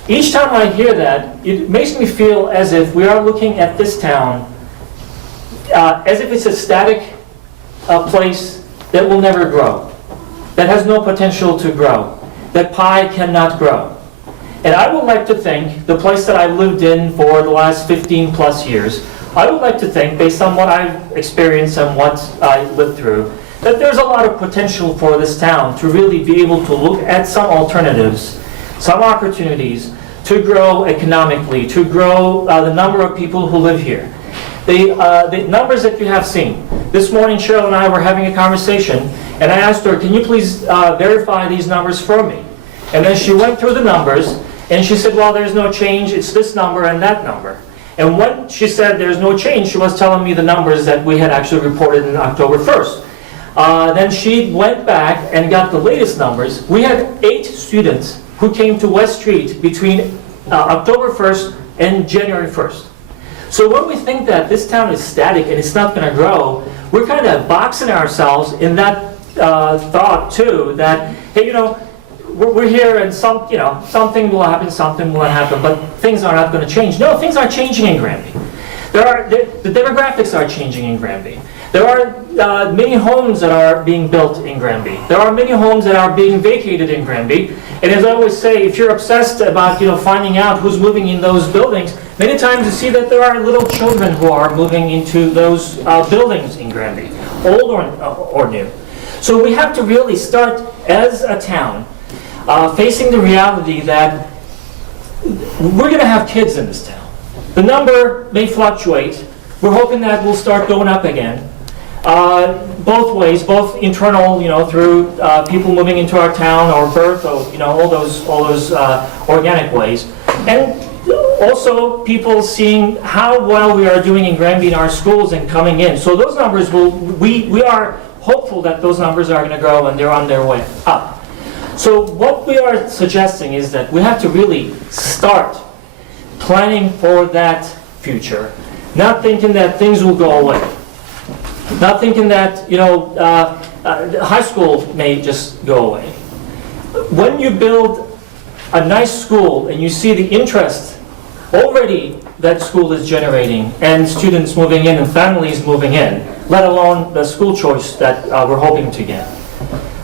each time I hear that, it makes me feel as if we are looking at this town as if it's a static place that will never grow, that has no potential to grow, that pie cannot grow. And I would like to think, the place that I've lived in for the last 15 plus years, I would like to think, based on what I've experienced and what I lived through, that there's a lot of potential for this town to really be able to look at some alternatives, some opportunities to grow economically, to grow the number of people who live here. The numbers that you have seen. This morning, Cheryl and I were having a conversation, and I asked her, can you please verify these numbers for me? And then she went through the numbers, and she said, well, there's no change, it's this number and that number. And when she said there's no change, she was telling me the numbers that we had actually reported on October 1st. Then she went back and got the latest numbers. We had 8 students who came to West Street between October 1st and January 1st. So when we think that this town is static and it's not going to grow, we're kind of boxing ourselves in that thought too, that, hey, you know, we're here and something will happen, something will happen, but things are not going to change. No, things are changing in Granby. The demographics are changing in Granby. There are many homes that are being built in Granby. There are many homes that are being vacated in Granby. And as I always say, if you're obsessed about finding out who's moving in those buildings, many times you see that there are little children who are moving into those buildings in Granby, old or new. So we have to really start as a town facing the reality that we're going to have kids in this town. The number may fluctuate. We're hoping that will start going up again. Both ways, both internal, through people moving into our town or birth, or all those organic ways, and also people seeing how well we are doing in Granby in our schools and coming in. So those numbers we are hopeful that those numbers are going to grow and they're on their way up. So what we are suggesting is that we have to really start planning for that future, not thinking that things will go away. Not thinking that, high school may just go away. When you build a nice school and you see the interest already that school is generating and students moving in and families moving in, let alone the school choice that we're hoping to get,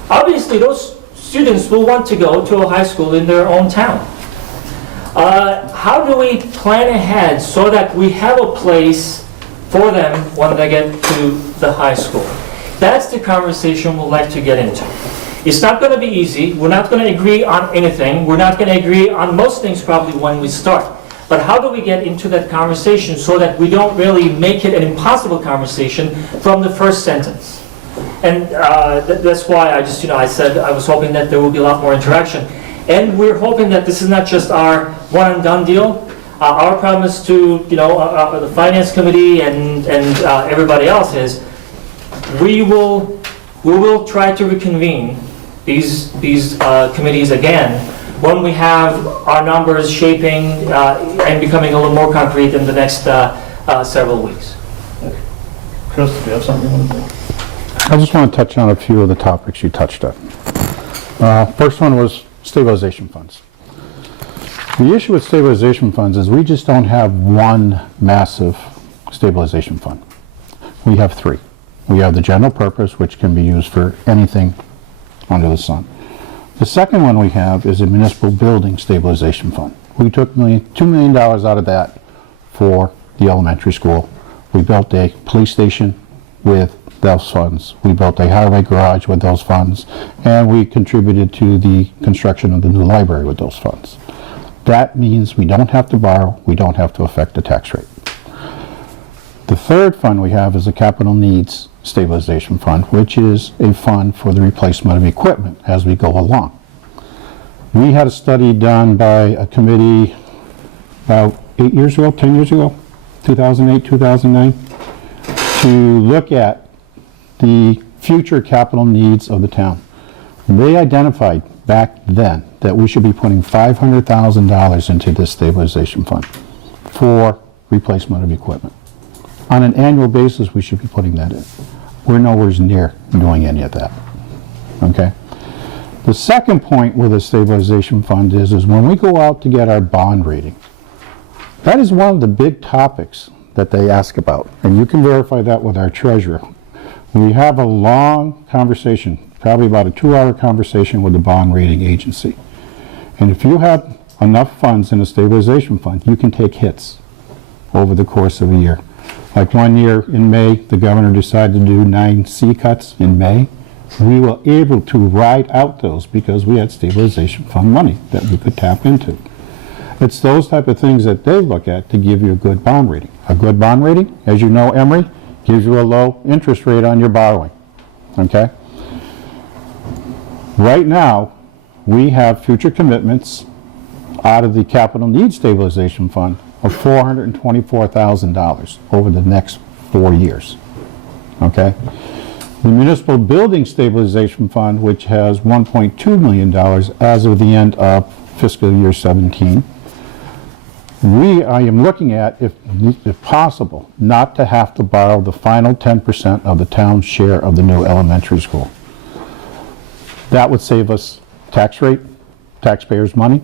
obviously those students will want to go to a high school in their own town. How do we plan ahead so that we have a place for them when they get to the high school? That's the conversation we'd like to get into. It's not going to be easy. We're not going to agree on anything. We're not going to agree on most things probably when we start. But how do we get into that conversation so that we don't really make it an impossible conversation from the first sentence? And that's why I said I was hoping that there will be a lot more interaction. And we're hoping that this is not just our one and done deal. Our promise to the finance committee and everybody else is we will try to reconvene these committees again when we have our numbers shaping and becoming a little more concrete in the next several weeks. Chris, do you have something you want to say? I just want to touch on a few of the topics you touched on. First one was stabilization funds. The issue with stabilization funds is we just don't have one massive stabilization fund. We have 3. We have the general purpose, which can be used for anything under the sun. The second one we have is a municipal building stabilization fund. We took $2 million out of that for the elementary school. We built a police station with those funds. We built a highway garage with those funds, and we contributed to the construction of the new library with those funds. That means we don't have to borrow, we don't have to affect the tax rate. The third fund we have is a capital needs stabilization fund, which is a fund for the replacement of equipment as we go along. We had a study done by a committee about 8 years ago, 10 years ago, 2008, 2009, to look at the future capital needs of the town. They identified back then that we should be putting $500,000 into this stabilization fund for replacement of equipment. On an annual basis, we should be putting that in. We're nowhere near doing any of that, okay? The second point with a stabilization fund is when we go out to get our bond rating, that is one of the big topics that they ask about, and you can verify that with our treasurer. We have a long conversation, probably about a 2-hour conversation with the bond rating agency. And if you have enough funds in a stabilization fund, you can take hits over the course of a year. Like one year in May, the governor decided to do 9 C cuts in May. We were able to ride out those because we had stabilization fund money that we could tap into. It's those type of things that they look at to give you a good bond rating. A good bond rating, as you know, Emory, gives you a low interest rate on your borrowing, okay? Right now, we have future commitments out of the capital needs stabilization fund of $424,000 over the next 4 years, okay? The municipal building stabilization fund, which has $1.2 million as of the end of fiscal year 17, I am looking at, if possible, not to have to borrow the final 10% of the town's share of the new elementary school. That would save us tax rate, taxpayers' money.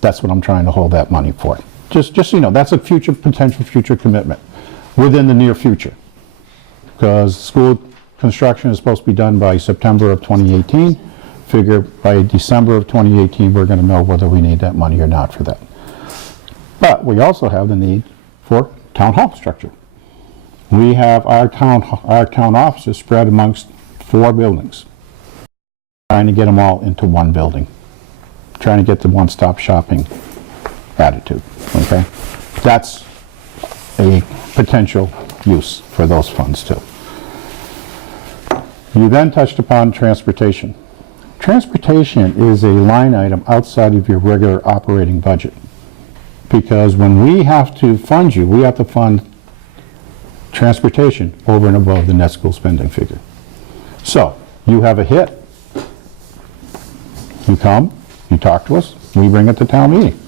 That's what I'm trying to hold that money for. Just so you know, that's a potential future commitment within the near future. Because school construction is supposed to be done by September of 2018. Figure by December of 2018, we're going to know whether we need that money or not for that. But we also have the need for town hall structure. We have our town offices spread amongst 4 buildings. Trying to get them all into one building. Trying to get the one-stop shopping attitude, okay? That's a potential use for those funds too. You then touched upon transportation. Transportation is a line item outside of your regular operating budget. Because when we have to fund you, we have to fund transportation over and above the net school spending figure. So, you have a hit. You come, you talk to us, we bring it to town meeting.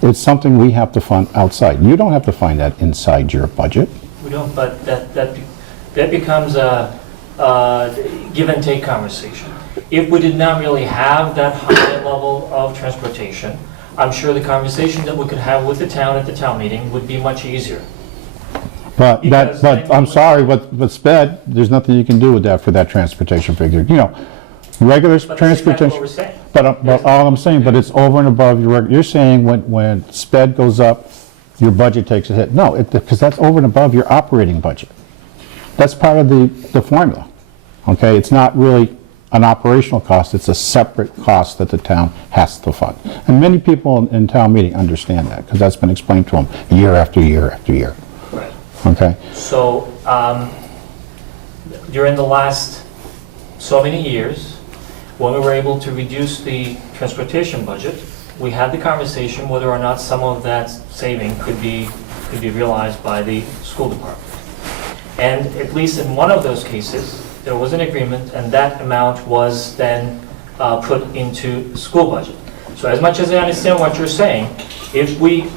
It's something we have to fund outside. You don't have to find that inside your budget. We don't, but that becomes a give and take conversation. If we did not really have that high level of transportation, I'm sure the conversation that we could have with the town at the town meeting would be much easier. But I'm sorry, but SPED, there's nothing you can do with that for that transportation figure. You know, regular But that's exactly what we're transportation. saying. But all I'm saying, but it's over and above your, you're saying when SPED goes up, your budget takes a hit. No, because that's over and above your operating budget. That's part of the formula, okay? It's not really an operational cost, it's a separate cost that the town has to fund. And many people in town meeting understand that, because that's been explained to them year after year after year, Right. okay? So, during the last so many years, when we were able to reduce the transportation budget, we had the conversation whether or not some of that saving could be realized by the school department. And at least in one of those cases, there was an agreement, and that amount was then put into the school budget. So as much as I understand what you're saying, if we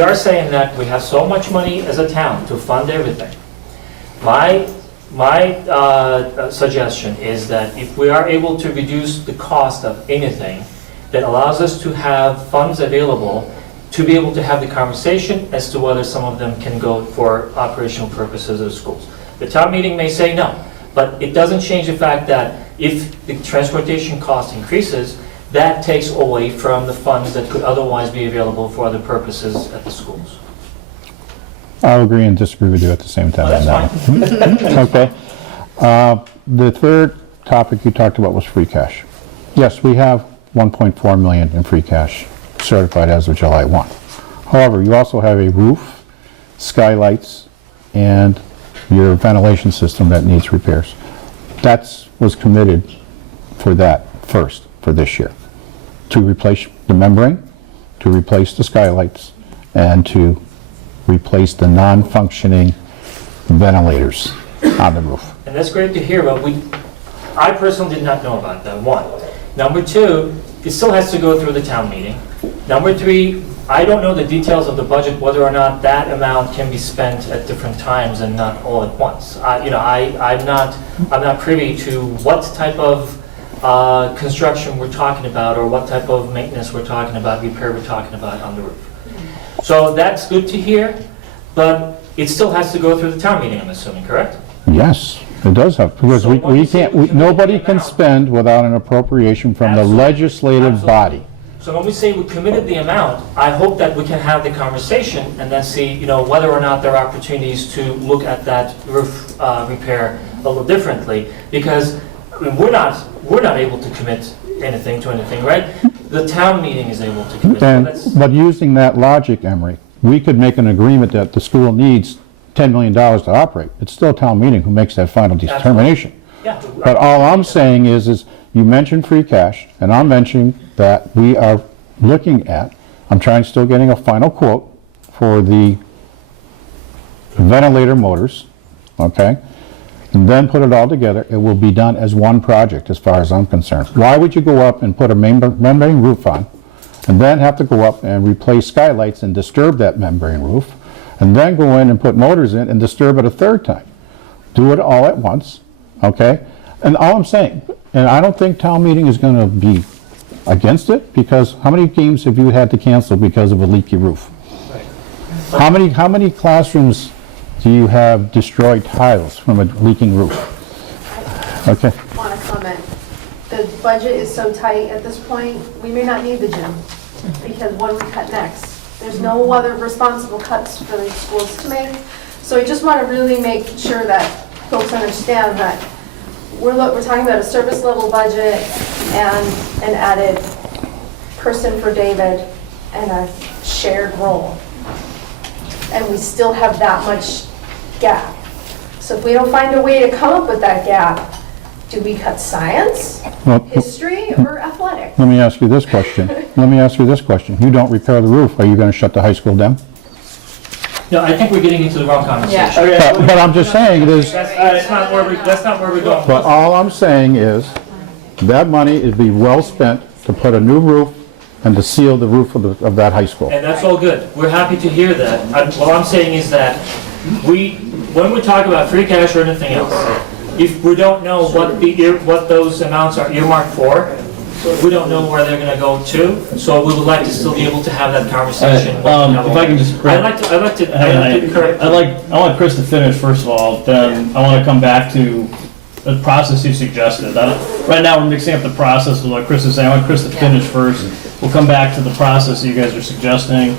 are saying that we have so much money as a town to fund everything, my suggestion is that if we are able to reduce the cost of anything, that allows us to have funds available to be able to have the conversation as to whether some of them can go for operational purposes of schools. The town meeting may say no, but it doesn't change the fact that if the transportation cost increases, that takes away from the funds that could otherwise be available for other purposes at the schools. I'll agree and disagree with you at the same time. Well, that's on that one. Okay. The third topic you talked about was free cash. Yes, we have 1.4 million in free cash certified as of July 1. However, you also have a roof, skylights, and your ventilation system that needs repairs. That was committed for that first, for this year. To replace the membrane, to replace the skylights, and to replace the non-functioning ventilators on the roof. And that's great to hear, but I personally did not know about that, one. Number two, it still has to go through the town meeting. Number three, I don't know the details of the budget, whether or not that amount can be spent at different times and not all at once. I'm not privy to what type of construction we're talking about, or what type of maintenance we're talking about, repair we're talking about on the roof. So that's good to hear, but it still has to go through the town meeting, I'm assuming, correct? Yes, it does have, because So when we you say can't, we commit nobody the can amount- spend without an appropriation from the Absolutely. legislative Absolutely. body. So when we say we committed the amount, I hope that we can have the conversation and then see, whether or not there are opportunities to look at that roof repair a little differently, because I mean, we're not able to commit anything to anything, right? The town meeting is able to commit. So that's- But using that logic, Emery, we could make an agreement that the school needs $10 million to operate. It's still town meeting who makes that final determination. Yeah. But all I'm saying is you mentioned free cash, and I'm mentioning that we are looking at, I'm still getting a final quote for the ventilator motors, okay? And then put it all together. It will be done as one project as far as I'm concerned. Why would you go up and put a membrane roof on, and then have to go up and replace skylights and disturb that membrane roof, and then go in and put motors in and disturb it a third time? Do it all at once, okay? And all I'm saying, and I don't think town meeting is gonna be against it, because how many games have you had to cancel because of a leaky roof? How many classrooms do you have destroyed tiles from a leaking roof? Okay, Want to comment. The budget is so tight at this point, we may not need the gym, because what do we cut next? There's no other responsible cuts for the schools to make. So I just want to really make sure that folks understand that we're talking about a service level budget and an added person for David and a shared role. And we still have that much gap. So if we don't find a way to come up with that gap, do we cut science, well, history, or athletics? let me ask you this question. You don't repair the roof, are you gonna shut the high school down? No, I think we're getting into the wrong conversation. Okay. But I'm just saying, it is, That's not where we're going. but all I'm saying is, that money is be well spent to put a new roof and to seal the roof of that high school. And that's all good. We're happy to hear that. What I'm saying is that when we talk about free cash or anything else, if we don't know what those amounts are earmarked for, we don't know where they're gonna go to, so we would like to still be able to have that conversation. If I can just. I'd like to correct. I want Chris to finish first of all, then I want to come back to the process you suggested. Right now, we're mixing up the process with what Chris is saying. I want Chris to finish first. We'll come back to the process you guys are suggesting.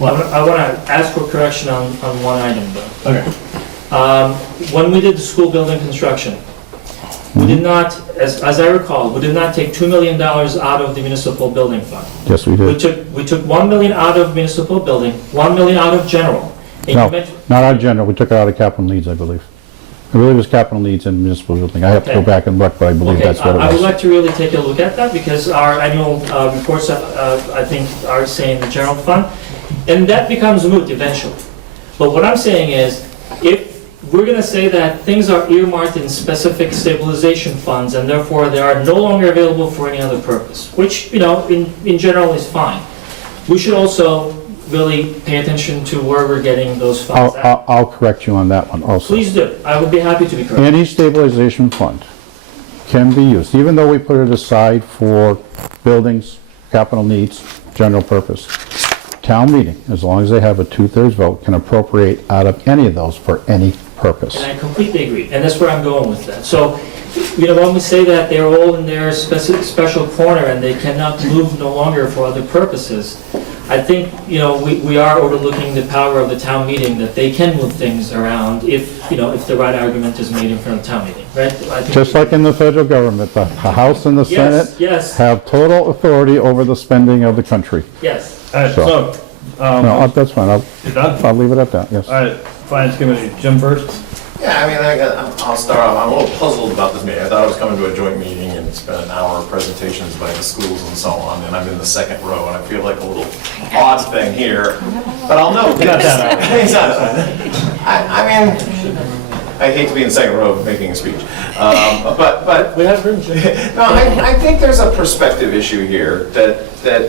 I want to ask for correction on one item though. Okay. When we did the school building construction, we did not, as I recall, we did not take $2 million out of the municipal building fund. Yes, we We did. took 1 million out of municipal building, 1 million out of general. And you No, mentioned- not out of general, we took it out of capital needs, I believe. I believe it was capital needs and municipal building. I have to go Okay. back and look, but I believe Okay, that's what it I would was. like to really take a look at that, because our annual reports, I think, are saying the general fund, and that becomes moot eventually. But what I'm saying is, if we're gonna say that things are earmarked in specific stabilization funds, and therefore they are no longer available for any other purpose, which, in general is fine, we should also really pay attention to where we're getting those funds at. I'll correct you on that one also. Please do. I would be happy to be corrected. Any stabilization fund can be used, even though we put it aside for buildings, capital needs, general purpose. Town meeting, as long as they have a 2/3 vote, can appropriate out of any of those for any purpose. And I completely agree, and that's where I'm going with that. So when we say that they're all in their special corner and they cannot move no longer for other purposes, I think, we are overlooking the power of the town meeting, that they can move things around if the right argument is made in front of town meeting, right? I think Just like in the federal government, the House and the Senate Yes, have total authority over the spending of the country. yes. All right, so, No, that's fine, you're done? I'll leave it at that, yes. All right, Finance Committee, Jim first? Yeah, I mean, I'll start off, I'm a little puzzled about this meeting. I thought I was coming to a joint meeting and it's been an hour of presentations by the schools and so on, and I'm in the second row, and I feel like a little odd thing here, but I'll note. You're not that odd. He's not I mean, I hate to be in the second row making a speech, but We have room, Jim. no, I think there's a perspective issue here that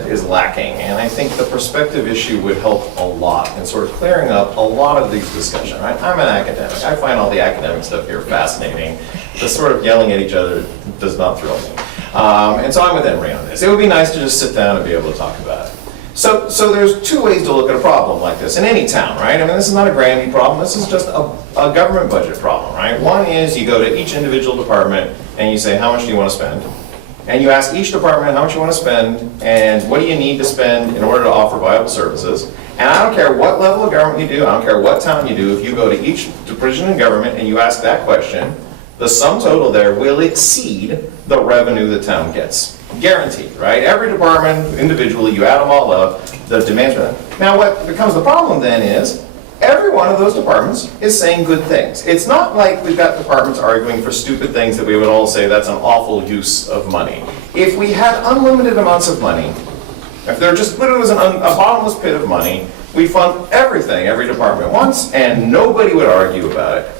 is lacking, and I think the perspective issue would help a lot in sort of clearing up a lot of these discussions, right? I'm an academic. I find all the academic stuff here fascinating. The sort of yelling at each other does not thrill me. And so I'm with Emery on this. It would be nice to just sit down and be able to talk about it. So there's two ways to look at a problem like this in any town, right? I mean, this is not a Granby problem. This is just a government budget problem, right? One is you go to each individual department and you say, how much do you want to spend? And you ask each department how much you want to spend and what do you need to spend in order to offer viable services. And I don't care what level of government you do, I don't care what town you do, if you go to each division in government and you ask that question, the sum total there will exceed the revenue the town gets. Guaranteed, right? Every department, individually, you add them all up, the demands for them. Now what becomes the problem then is, every one of those departments is saying good things. It's not like we've got departments arguing for stupid things that we would all say that's an awful use of money. If we had unlimited amounts of money, if there just literally was a bottomless pit of money, we fund everything every department wants, and nobody would argue about it.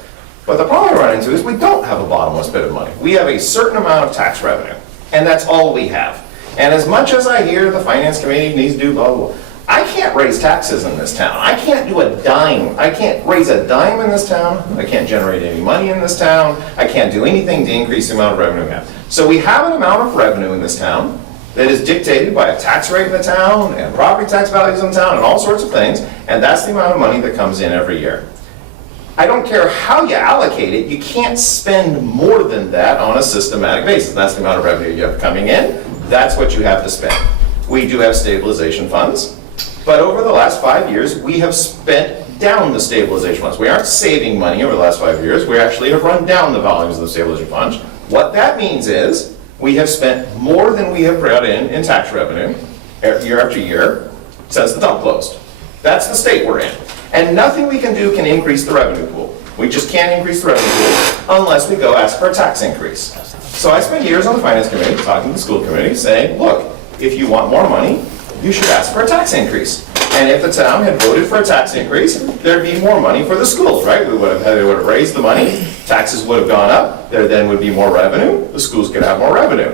But the problem we run into is we don't have a bottomless pit of money. We have a certain amount of tax revenue, and that's all we have. And as much as I hear the Finance Committee needs to do blah, blah, blah, I can't raise taxes in this town. I can't do a dime. I can't raise a dime in this town. I can't generate any money in this town. I can't do anything to increase the amount of revenue we have. So we have an amount of revenue in this town that is dictated by a tax rate in the town and property tax values in the town and all sorts of things, and that's the amount of money that comes in every year. I don't care how you allocate it, you can't spend more than that on a systematic basis. That's the amount of revenue you have coming in, that's what you have to spend. We do have stabilization funds, but over the last 5 years, we have spent down the stabilization funds. We aren't saving money over the last 5 years, we actually have run down the volumes of the stabilization funds. What that means is, we have spent more than we have brought in tax revenue year after year since the dump closed. That's the state we're in. And nothing we can do can increase the revenue pool. We just can't increase the revenue pool unless we go ask for a tax increase. So I spent years on the Finance Committee, talking to the school committee, saying, look, if you want more money, you should ask for a tax increase. And if the town had voted for a tax increase, there'd be more money for the schools, right? They would have raised the money, taxes would have gone up, there then would be more revenue, the schools could have more revenue.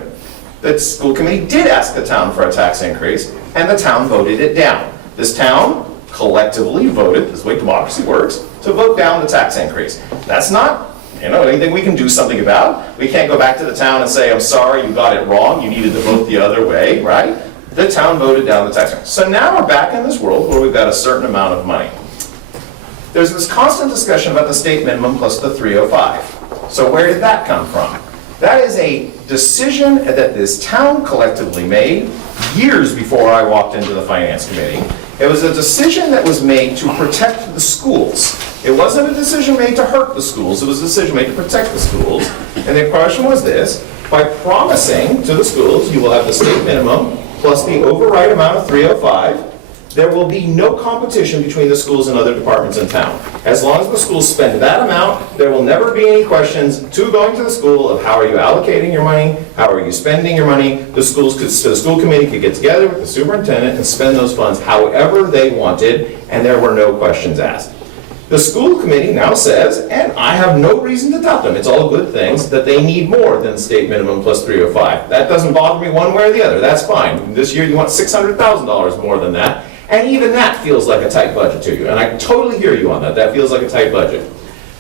The school committee did ask the town for a tax increase, and the town voted it down. This town collectively voted, this is the way democracy works, to vote down the tax increase. That's not, anything we can do something about. We can't go back to the town and say, I'm sorry, you got it wrong, you needed to vote the other way, right? The town voted down the tax increase. So now we're back in this world where we've got a certain amount of money. There's this constant discussion about the state minimum plus the 305. So where did that come from? That is a decision that this town collectively made years before I walked into the Finance Committee. It was a decision that was made to protect the schools. It wasn't a decision made to hurt the schools, it was a decision made to protect the schools. And the question was this, by promising to the schools, you will have the state minimum plus the override amount of 305, there will be no competition between the schools and other departments in town. As long as the schools spend that amount, there will never be any questions to going to the school of how are you allocating your money, how are you spending your money. The school committee could get together with the superintendent and spend those funds however they wanted, and there were no questions asked. The school committee now says, and I have no reason to doubt them, it's all good things, that they need more than state minimum plus 305. That doesn't bother me one way or the other, that's fine. This year you want $600,000 more than that. And even that feels like a tight budget to you. And I totally hear you on that. That feels like a tight budget.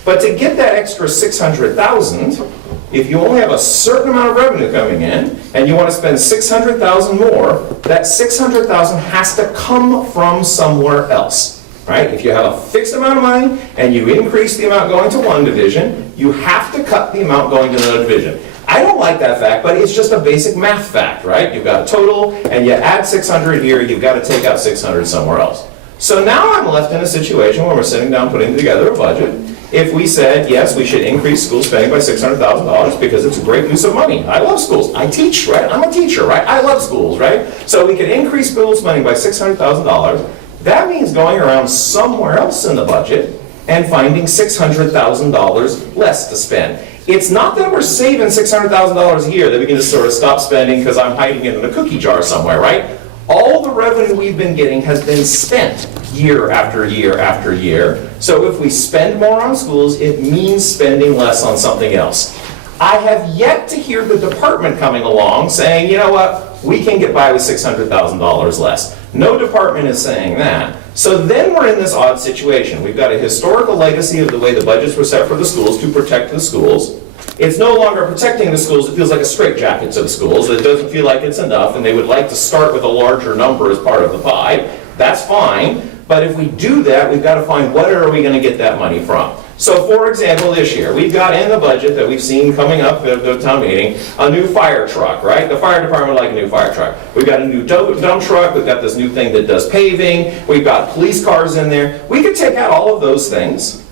But to get that extra $600,000, if you only have a certain amount of revenue coming in, and you want to spend $600,000 more, that $600,000 has to come from somewhere else. Right? If you have a fixed amount of money, and you increase the amount going to one division, you have to cut the amount going to another division. I I don't like that fact, but it's just a basic math fact, right? You've got a total, and you add 600 here, you've got to take out 600 somewhere else. So now I'm left in a situation where we're sitting down putting together a budget. If we said, yes, we should increase school spending by $600,000 because it's a great use of money. I love schools. I teach, right? I'm a teacher, right? I love schools, right? So we could increase school spending by $600,000. That means going around somewhere else in the budget and finding $600,000 less to spend. It's not that we're saving $600,000 a year that we can just sort of stop spending because I'm hiding it in a cookie jar somewhere, right? All the revenue we've been getting has been spent year after year after year. So if we spend more on schools, it means spending less on something else. I have yet to hear the department coming along saying, you know what, we can get by with $600,000 less. No department is saying that. So then we're in this odd situation. We've got a historical legacy of the way the budgets were set for the schools to protect the schools. It's no longer protecting the schools. It feels like a straitjacket to the schools. It doesn't feel like it's enough, and they would like to start with a larger number as part of the pie. That's fine, but if we do that, we've got to find where are we going to get that money from. So for example, this year, we've got in the budget that we've seen coming up at the town meeting, a new fire truck, right? The fire department would like a new fire truck. We've got a new dump truck. We've got this new thing that does paving. We've got police cars in there. We could take out all of those things,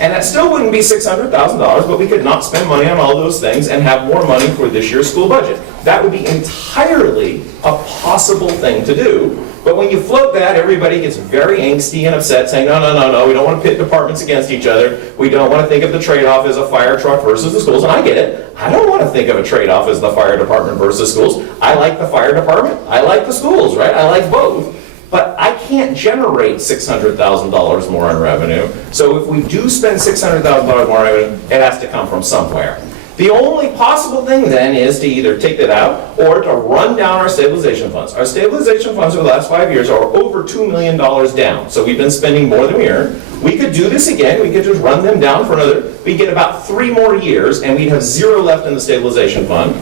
and that still wouldn't be $600,000, but we could not spend money on all those things and have more money for this year's school budget. That would be entirely a possible thing to do. But when you float that, everybody gets very angsty and upset, saying, no, no, no, no, we don't want to pit departments against each other. We don't want to think of the trade-off as a fire truck versus the schools. And I get it. I don't want to think of a trade-off as the fire department versus schools. I like the fire department. I like the schools, right? I like both. But I can't generate $600,000 more in revenue. So if we do spend $600,000 more in revenue, it has to come from somewhere. The only possible thing then is to either take that out or to run down our stabilization funds. Our stabilization funds over the last 5 years are over $2 million down. So we've been spending more than we earn. We could do this again. We could just run them down for another, we'd get about 3 more years and we'd have zero left in the stabilization fund.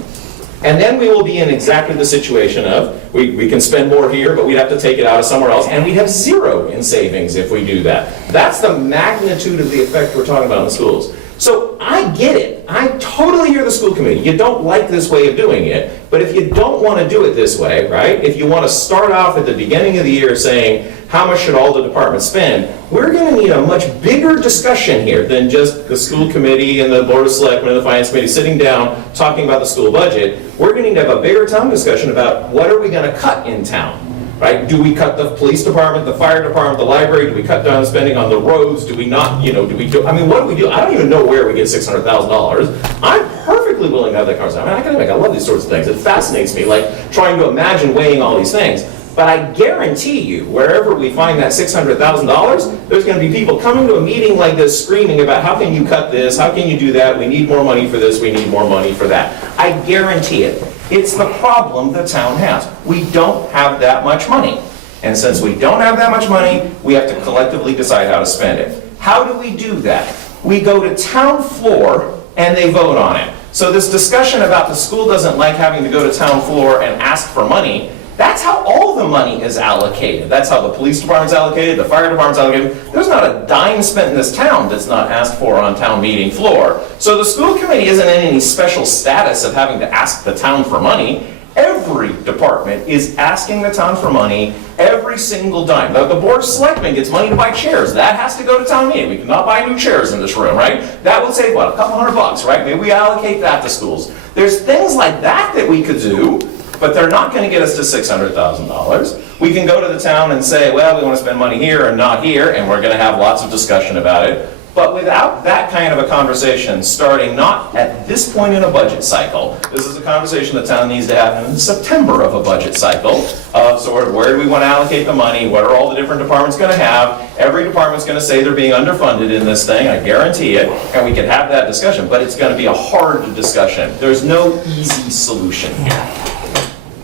And then we will be in exactly the situation of, we can spend more here, but we'd have to take it out of somewhere else, and we'd have zero in savings if we do that. That's the magnitude of the effect we're talking about in the schools. So I get it. I totally hear the school committee. You don't like this way of doing it, but if you don't want to do it this way, right? If you want to start off at the beginning of the year saying, how much should all the departments spend? We're going to need a much bigger discussion here than just the school committee and the board of selectmen and the finance committee sitting down talking about the school budget. We're going to need to have a bigger town discussion about what are we going to cut in town, right? Do we cut the police department, the fire department, the library? Do we cut down spending on the roads? Do we not, I mean, what do we do? I don't even know where we get $600,000. I'm perfectly willing to have that conversation. I mean, I love these sorts of things. It fascinates me, like trying to imagine weighing all these things. But I guarantee you, wherever we find that $600,000, there's going to be people coming to a meeting like this screaming about how can you cut this, how can you do that, we need more money for this, we need more money for that. I guarantee it. It's the problem the town has. We don't have that much money. And since we don't have that much money, we have to collectively decide how to spend it. How do we do that? We go to town floor and they vote on it. So this discussion about the school doesn't like having to go to town floor and ask for money, that's how all the money is allocated. That's how the police department's allocated, the fire department's allocated. There's not a dime spent in this town that's not asked for on town meeting floor. So the school committee isn't in any special status of having to ask the town for money. Every department is asking the town for money every single dime. The board of selectmen gets money to buy chairs. That has to go to town meeting. We cannot buy new chairs in this room, right? That would save, what, a couple $100, right? Maybe we allocate that to schools. There's things like that that we could do, but they're not going to get us to $600,000. We can go to the town and say, well, we want to spend money here and not here, and we're going to have lots of discussion about it. But without that kind of a conversation, starting not at this point in a budget cycle, this is a conversation the town needs to have in September of a budget cycle, of sort of where do we want to allocate the money, what are all the different departments going to have, every department's going to say they're being underfunded in this thing, I guarantee it, and we can have that discussion, but it's going to be a hard discussion. There's no easy solution here.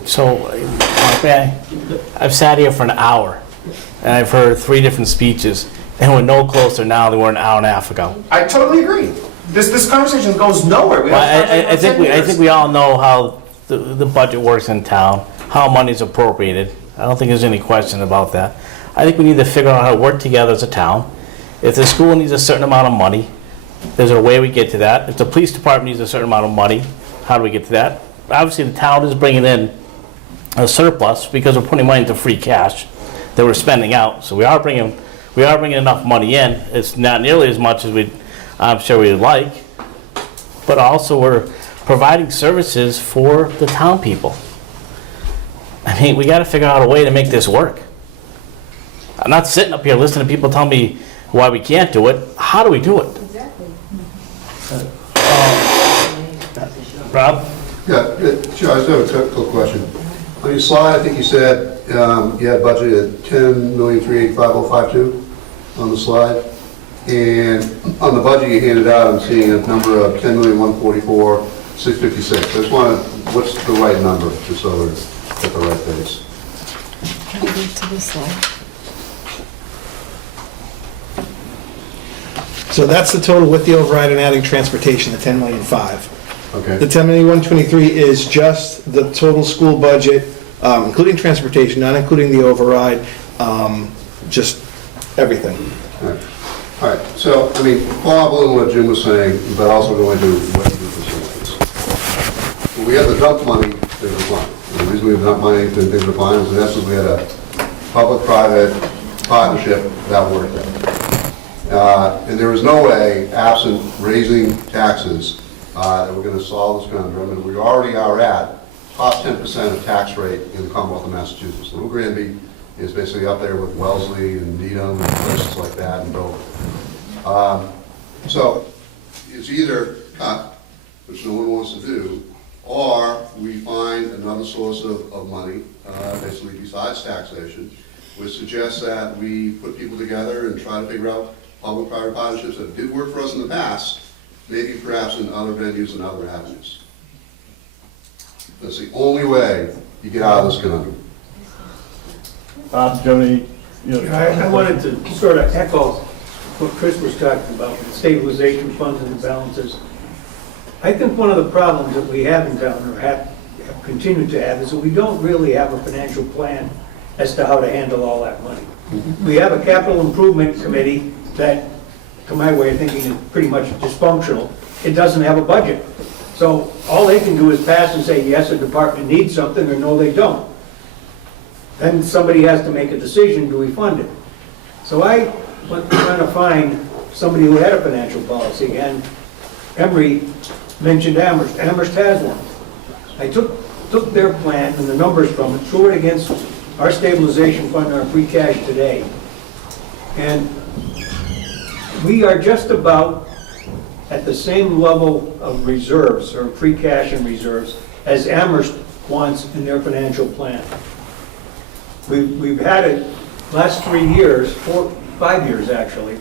So, I've sat here for an hour, and I've heard 3 different speeches, and we're no closer now than we were an hour and a half ago. I totally agree. This conversation goes nowhere. I think we all know how the budget works in town, how money's appropriated. I don't think there's any question about that. I think we need to figure out how to work together as a town. If the school needs a certain amount of money, there's a way we get to that. If the police department needs a certain amount of money, How do we get to that? Obviously, the town is bringing in a surplus because we're putting money into free cash that we're spending out. So we are bringing enough money in. It's not nearly as much as I'm sure we'd like, but also we're providing services for the town people. I mean, we got to figure out a way to make this work. I'm not sitting up here listening to people tell me why we can't do it. How do we do it? Exactly. Rob? Yeah, sure, I just have a technical question. On your slide, I think you said you had budgeted $10,385,052 on the slide. And on the budget you handed out, I'm seeing a number of $10,144,656. I just want to, what's the right number, just so we're at the right place? Can I move to this slide? So that's the total with the override and adding transportation, the 10,000,005. Okay. The 10,123 is just the total school budget, including transportation, not including the override, just everything. All right, so, I mean, follow up a little what Jim was saying, but also go into what you do for facilities. When we had the dump money, things were fine. And the reason we had dump money, things were fine, was in essence, we had a public-private partnership that worked out. And there was no way, absent raising taxes, that we're going to solve this conundrum, and we already are at top 10% of tax rate in the Commonwealth of Massachusetts. Little Granby is basically up there with Wellesley and Needham and places like that and Dover. So it's either cut, which no one wants to do, or we find another source of money, basically besides taxation, which suggests that we put people together and try to figure out public-private partnerships that did work for us in the past, maybe perhaps in other venues and other avenues. That's the only way you get out of this conundrum. Bob, do you have any, I wanted to sort of echo what Chris was talking about, with stabilization funds and balances. I think one of the problems that we have in town, or have continued to have, is that we don't really have a financial plan as to how to handle all that money. We have a capital improvement committee that, to my way of thinking, is pretty much dysfunctional. It doesn't have a budget. So all they can do is pass and say, yes, a department needs something, or no, they don't. Then somebody has to make a decision, do we fund it? So I went trying to find somebody who had a financial policy, and Emery mentioned Amherst. Amherst has one. I took their plan and the numbers from it, threw it against our stabilization fund and our free cash today. And we are just about at the same level of reserves, or free cash and reserves, as Amherst wants in their financial plan. We've had it last 3 years, 5 years actually,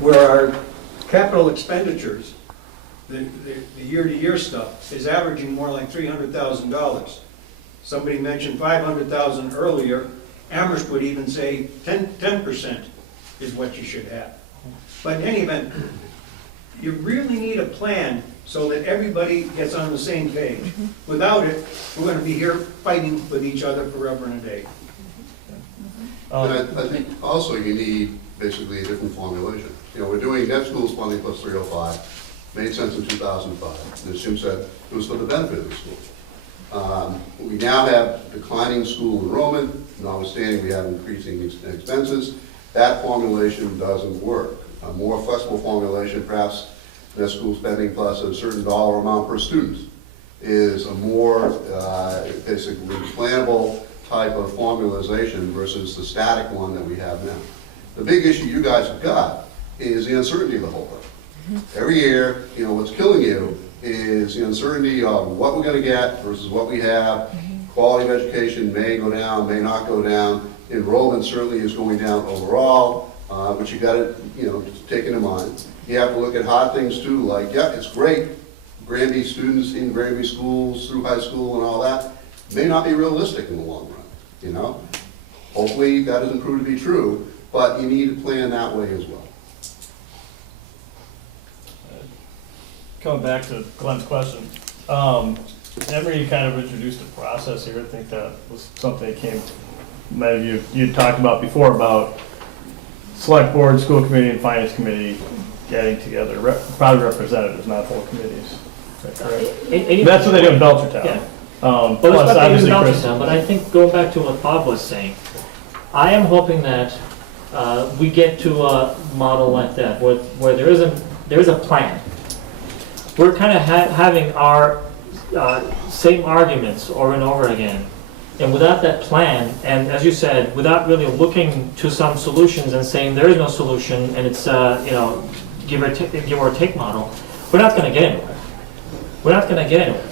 where our capital expenditures, the year-to-year stuff, is averaging more like $300,000. Somebody mentioned 500,000 earlier. Amherst would even say 10% is what you should have. But in any event, you really need a plan so that everybody gets on the same page. Without it, we're going to be here fighting with each other forever and a day. And I think also you need basically a different formulation. You know, we're doing net schools funding plus 305, made sense in 2005. And as Jim said, it was for the benefit of the school. We now have declining school enrollment, notwithstanding we have increasing expenses. That formulation doesn't work. A more flexible formulation, perhaps net school spending plus a certain dollar amount per student, is a more basically plannable type of formalization versus the static one that we have now. The big issue you guys have got is the uncertainty of the whole thing. Every year, you know, what's killing you is the uncertainty of what we're going to get versus what we have. Quality of education may go down, may not go down. Enrollment certainly is going down overall, which you got to, you know, take into mind. You have to look at hard things too, like, yeah, it's great. Granby students in Granby schools through high school and all that may not be realistic in the long run, you know? Hopefully that doesn't prove to be true, but you need to plan that way as well. coming back to Glenn's question, Emery kind of introduced a process here. I think that was something that came, maybe you talked about before, about select board, school committee, and finance committee getting together, probably representatives, not full committees. That's what they do in Belchertown. Yeah. Plus, Well, it's not obviously, even Chris. Belchertown, but I think going back to what Bob was saying, I am hoping that we get to a model like that, where there is a plan. We're kind of having our same arguments over and over again. And without that plan, and as you said, without really looking to some solutions and saying there is no solution and it's, give or take model, we're not going to get anywhere. We're not going to get anywhere.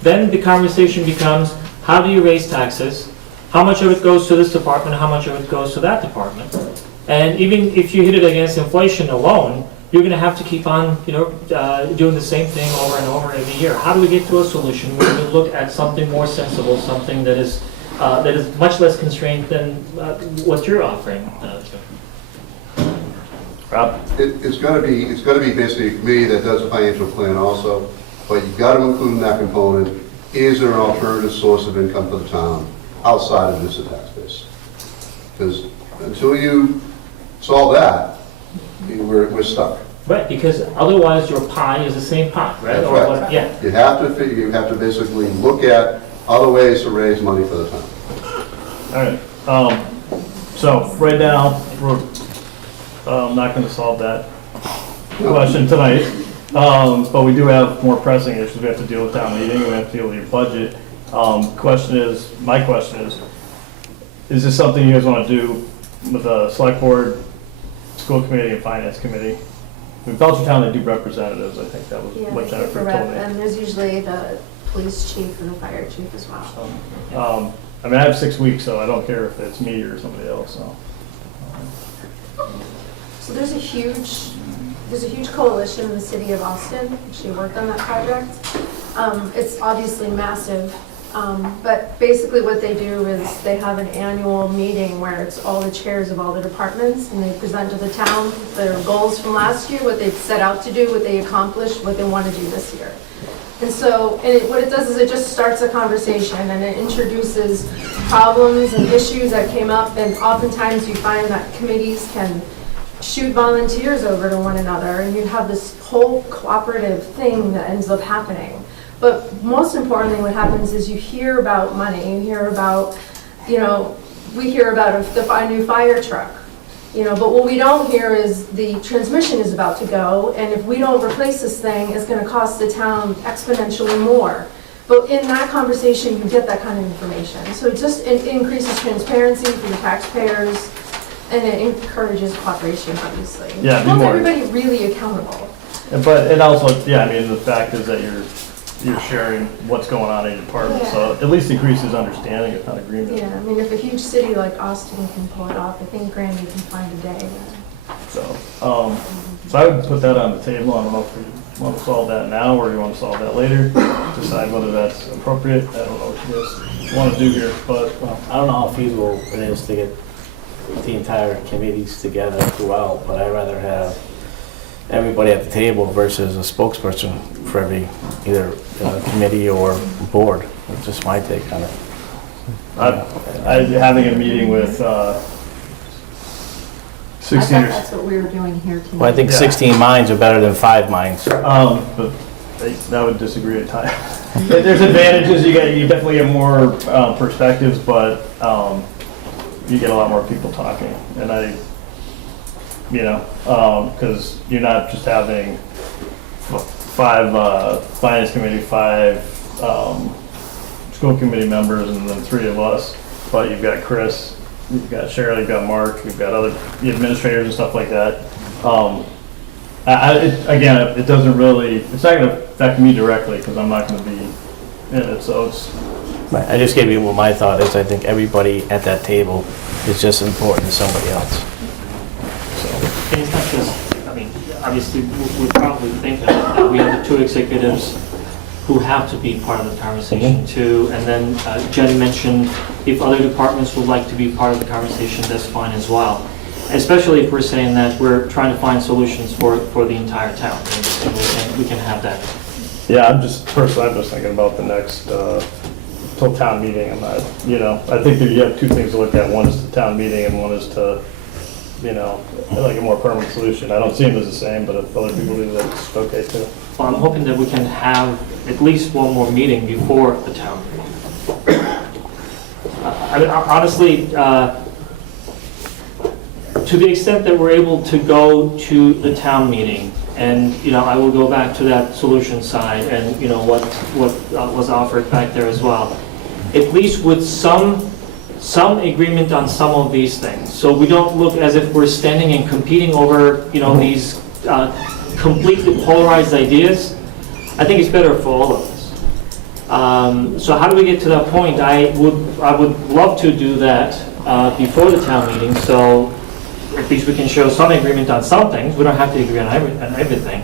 Then the conversation becomes, how do you raise taxes? How much of it goes to this department? How much of it goes to that department? And even if you hit it against inflation alone, you're going to have to keep on, doing the same thing over and over every year. How do we get to a solution where we look at something more sensible, something that is much less constrained than what you're offering? Rob? It's gonna be basically a committee that does a financial plan also, but you've got to include in that component, is there an alternative source of income for the town outside of just the tax base? Because until you solve that, we're stuck. Right, because otherwise your pie is the same pie, right? That's Or right. what- Yeah. You have to basically look at other ways to raise money for the town. All right, so right now, we're not gonna solve that question tonight. But we do have more pressing issues. We have to deal with town meeting, we have to deal with your budget. My question is this something you guys wanna do with the select board, school committee, and finance committee? In Belchertown, they do representatives, I think that was Yeah, what they Jennifer get the told rep, me. and there's usually the police chief and the fire chief as well. I mean, I have 6 weeks, so I don't care if it's me or somebody else, so. So there's a huge coalition in the city of Austin, actually worked on that project. It's obviously massive, but basically what they do is they have an annual meeting where it's all the chairs of all the departments, and they present to the town their goals from last year, what they've set out to do, what they accomplished, what they want to do this year. And so, what it does is it just starts a conversation, and it introduces problems and issues that came up, and oftentimes you find that committees can shoot volunteers over to one another, and you have this whole cooperative thing that ends up happening. But most importantly, what happens is you hear about money, you hear about, we hear about a new fire truck, but what we don't hear is the transmission is about to go, and if we don't replace this thing, it's gonna cost the town exponentially more. But in that conversation, you get that kind of information. So it increases transparency for the taxpayers, and it encourages cooperation, obviously. Yeah, It holds more. everybody really accountable. But it also, yeah, I mean, the fact is that you're sharing what's going on in your department, so at least increases understanding, if not agreement. Yeah, I mean, if a huge city like Austin can pull it off, I think Granby can find a day. So I would put that on the table. I don't know if we want to solve that now or you want to solve that later. Decide whether that's appropriate. I don't know what you guys want to do here, but Well, I don't know how feasible it is to get the entire committees together throughout, but I'd rather have everybody at the table versus a spokesperson for every either committee or board. That's just my take on it. having a meeting with 16 I or thought that's what we were doing here tonight. Well, I think Yeah. 16 minds are better than 5 minds. but I would disagree at times. There's advantages. You definitely get more perspectives, but you get a lot more people talking, and because you're not just having 5 finance committee, 5 school committee members, and then 3 of us, but you've got Chris, you've got Cheryl, you've got Mark, you've got other administrators and stuff like that. It doesn't really, it's not going to affect me directly because I'm not going to be in it, so it's. Right, I just gave you what my thought is. I think everybody at that table is just as important as somebody else. And it's not just, I mean, obviously, we're probably thinking that we have the 2 executives who have to be part of the conversation too. And then Jen mentioned if other departments would like to be part of the conversation, that's fine as well. Especially if we're saying that we're trying to find solutions for the entire town. And we can have that. Yeah, I'm just thinking about the next, till town meeting. I'm not, I think that you have 2 things to look at. One is the town meeting and one is to you know, like a more permanent solution. I don't see them as the same, but if other people do, that's okay too. Well, I'm hoping that we can have at least one more meeting before the town meeting. I mean, honestly, to the extent that we're able to go to the town meeting, and, you know, I will go back to that solution side and, you know, what was offered back there as well. At least with some agreement on some of these things. So we don't look as if we're standing and competing over, you know, these completely polarized ideas. I think it's better for all of us. So how do we get to that point? I would love to do that before the town meeting, so at least we can show some agreement on some things. We don't have to agree on everything.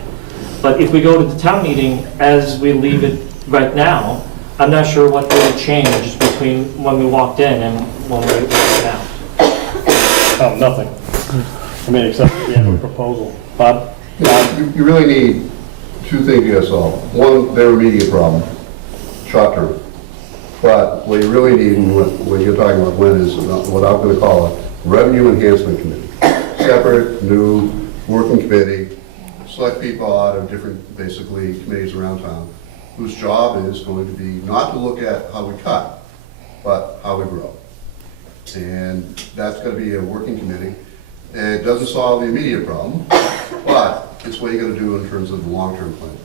But if we go to the town meeting as we leave it right now, I'm not sure what really changed between when we walked in and when we walked out. Oh, nothing. I mean, except the end of the proposal. Bob? You really need two things to solve. One, their immediate problem, short term. But what you really need, and what you're talking about, when is what I'm going to call a revenue enhancement committee. Separate, new, working committee, select people out of different, basically, committees around town, whose job is going to be not to look at how we cut, but how we grow. And that's going to be a working committee. And it doesn't solve the immediate problem, but it's what you're going to do in terms of the long-term plan.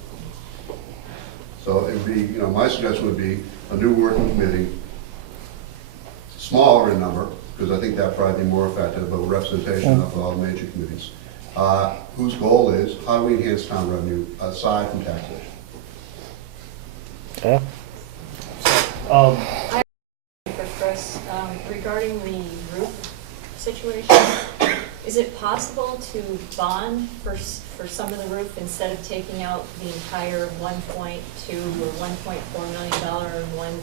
So it would be, you know, my suggestion would be a new working committee, smaller in number, because I think that'd probably be more effective, but representation of all the major committees, whose goal is how do we enhance town revenue aside from taxation. Yeah. For Chris, regarding the roof situation, is it possible to bond for some of the roof instead of taking out the entire 1.2 or $1.4 million in one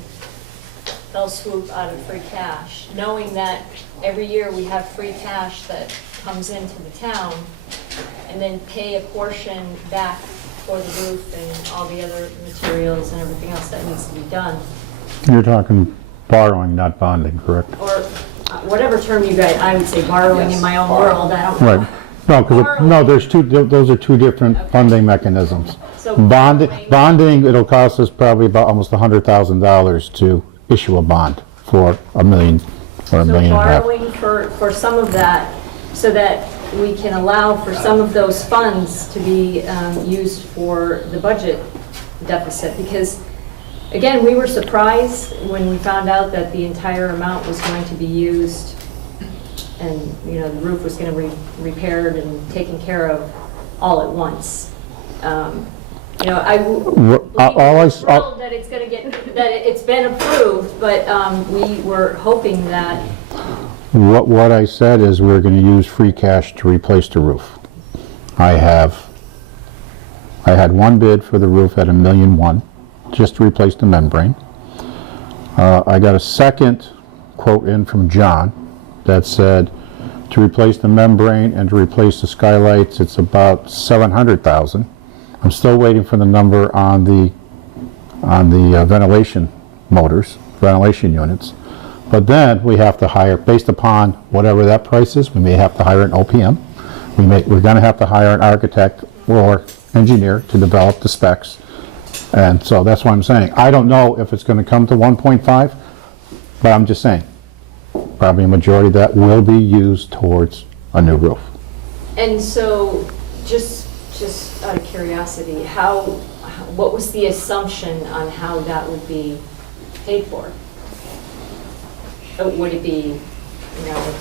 fell swoop out of free cash, knowing that every year we have free cash that comes into the town, and then pay a portion back for the roof and all the other materials and everything else that needs to be done? You're talking borrowing, not bonding, correct? Or whatever term you guys, I would say borrowing in my own world, I don't know. Right. No, because, no, those are two different funding mechanisms. So Bonding, it'll cost us probably about almost $100,000 to issue a bond for $1 million or $1.5 million. So borrowing for some of that, so that we can allow for some of those funds to be used for the budget deficit, because again, we were surprised when we found out that the entire amount was going to be used, and, you know, the roof was going to be repaired and taken care of all at once. You know, we're thrilled that it's going to get, that it's been approved, but we were hoping that. What I said is we're going to use free cash to replace the roof. I had one bid for the roof at $1.1 million, just to replace the membrane. I got a second quote in from John that said to replace the membrane and to replace the skylights, it's about $700,000. I'm still waiting for the number on the ventilation motors, ventilation units. But then we have to hire, based upon whatever that price is, we may have to hire an OPM. We're going to have to hire an architect or engineer to develop the specs. And so that's what I'm saying. I don't know if it's going to come to 1.5, but I'm just saying, probably a majority of that will be used towards a new roof. And so, just out of curiosity, what was the assumption on how that would be paid for? Would it be, you know,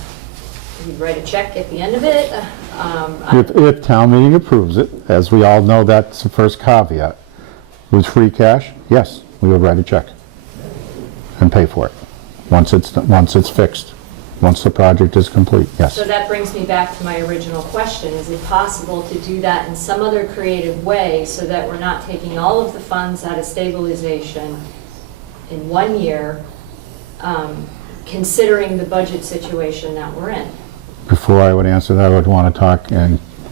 you'd write a check at the end of it? If town meeting approves it, as we all know, that's the first caveat. With free cash, yes, we would write a check and pay for it once it's fixed. Once the project is complete, yes. So that brings me back to my original question. Is it possible to do that in some other creative way so that we're not taking all of the funds out of stabilization in 1 year, considering the budget situation that we're in? Before I would answer that, I would want to talk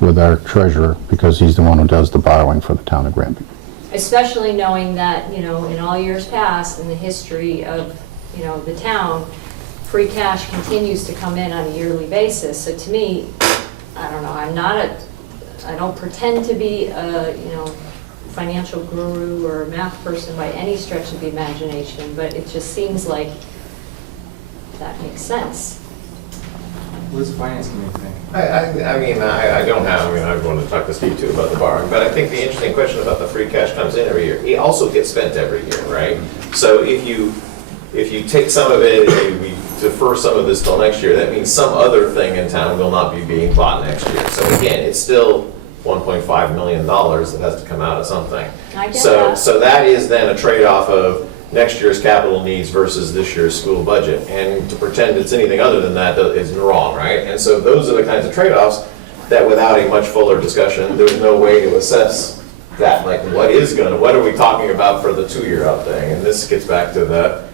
with our treasurer, because he's the one who does the borrowing for the town of Granby. Especially knowing that, you know, in all years past, in the history of, you know, the town, free cash continues to come in on a yearly basis. So to me, I don't know, I don't pretend to be a, financial guru or a math person by any stretch of the imagination, but it just seems like that makes sense. What does the finance committee think? I don't have, I want to talk to Steve too about the borrowing, but I think the interesting question about the free cash comes in every year. It also gets spent every year, right? So if you take some of it and we defer some of this till next year, that means some other thing in town will not be being bought next year. So again, it's still $1.5 million that has to come out of something. I get that. So that is then a trade-off of next year's capital needs versus this year's school budget. And to pretend it's anything other than that is wrong, right? And so those are the kinds of trade-offs that without a much fuller discussion, there's no way to assess that. Like, what are we talking about for the 2-year out thing? And this gets back to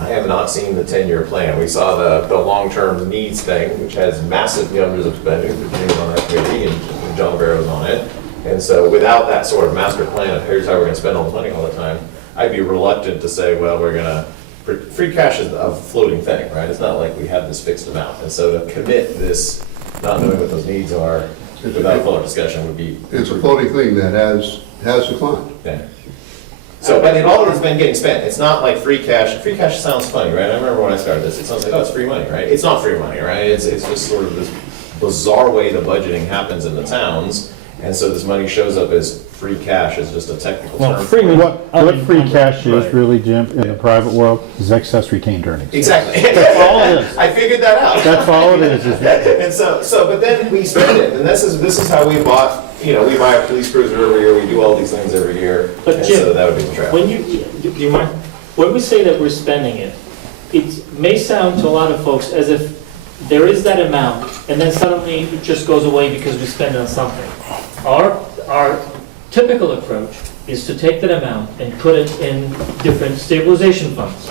I have not seen the 10-year plan. We saw the long-term needs thing, which has massive numbers of spending, Virginia was on that committee, and John Barrow was on it. And so without that sort of master plan of here's how we're gonna spend all the money all the time, I'd be reluctant to say, well, free cash is a floating thing, right? It's not like we have this fixed amount. And so to commit this, not knowing what those needs are, without fuller discussion would be. It's a floating thing that has declined. Yeah. So, but all of it's been getting spent. It's not like free cash. Free cash sounds funny, right? I remember when I started this, it sounds like, oh, it's free money, right? It's not free money, right? It's just sort of this bizarre way the budgeting happens in the towns. And so this money shows up as free cash is just a technical term. What free cash is really, Jim, in the private world is excess retained earnings. Exactly. That's all it is. I figured that out. That's all it is. And but then we spend it, and this is how we bought, we buy a police cruiser every year, we do all these things every year. But and Jim, so that would be the trap. When do you mind? When we say that we're spending it, it may sound to a lot of folks as if there is that amount, and then suddenly it just goes away because we spend it on something. Our typical approach is to take that amount and put it in different stabilization funds.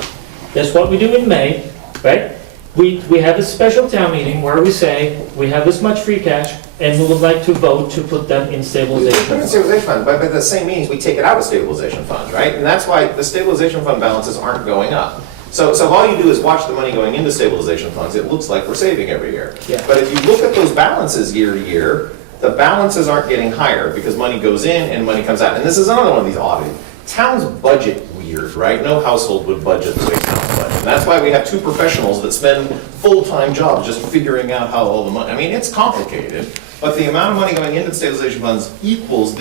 That's what we do in May, right? We have a special town meeting where we say, we have this much free cash, and we would like to vote to put them in We stabilization put it in funds. stabilization fund, but the same means we take it out of stabilization funds, right? And that's why the stabilization fund balances aren't going up. So if all you do is watch the money going into stabilization funds, it looks like we're saving every year. Yeah. But if you look at those balances year to year, the balances aren't getting higher because money goes in and money comes out. And this is another one of these odd. Towns budget weird, right? No household would budget the way towns budget. And that's why we have 2 professionals that spend full-time jobs just figuring out how all the money, it's complicated, but the amount of money going into the stabilization funds equals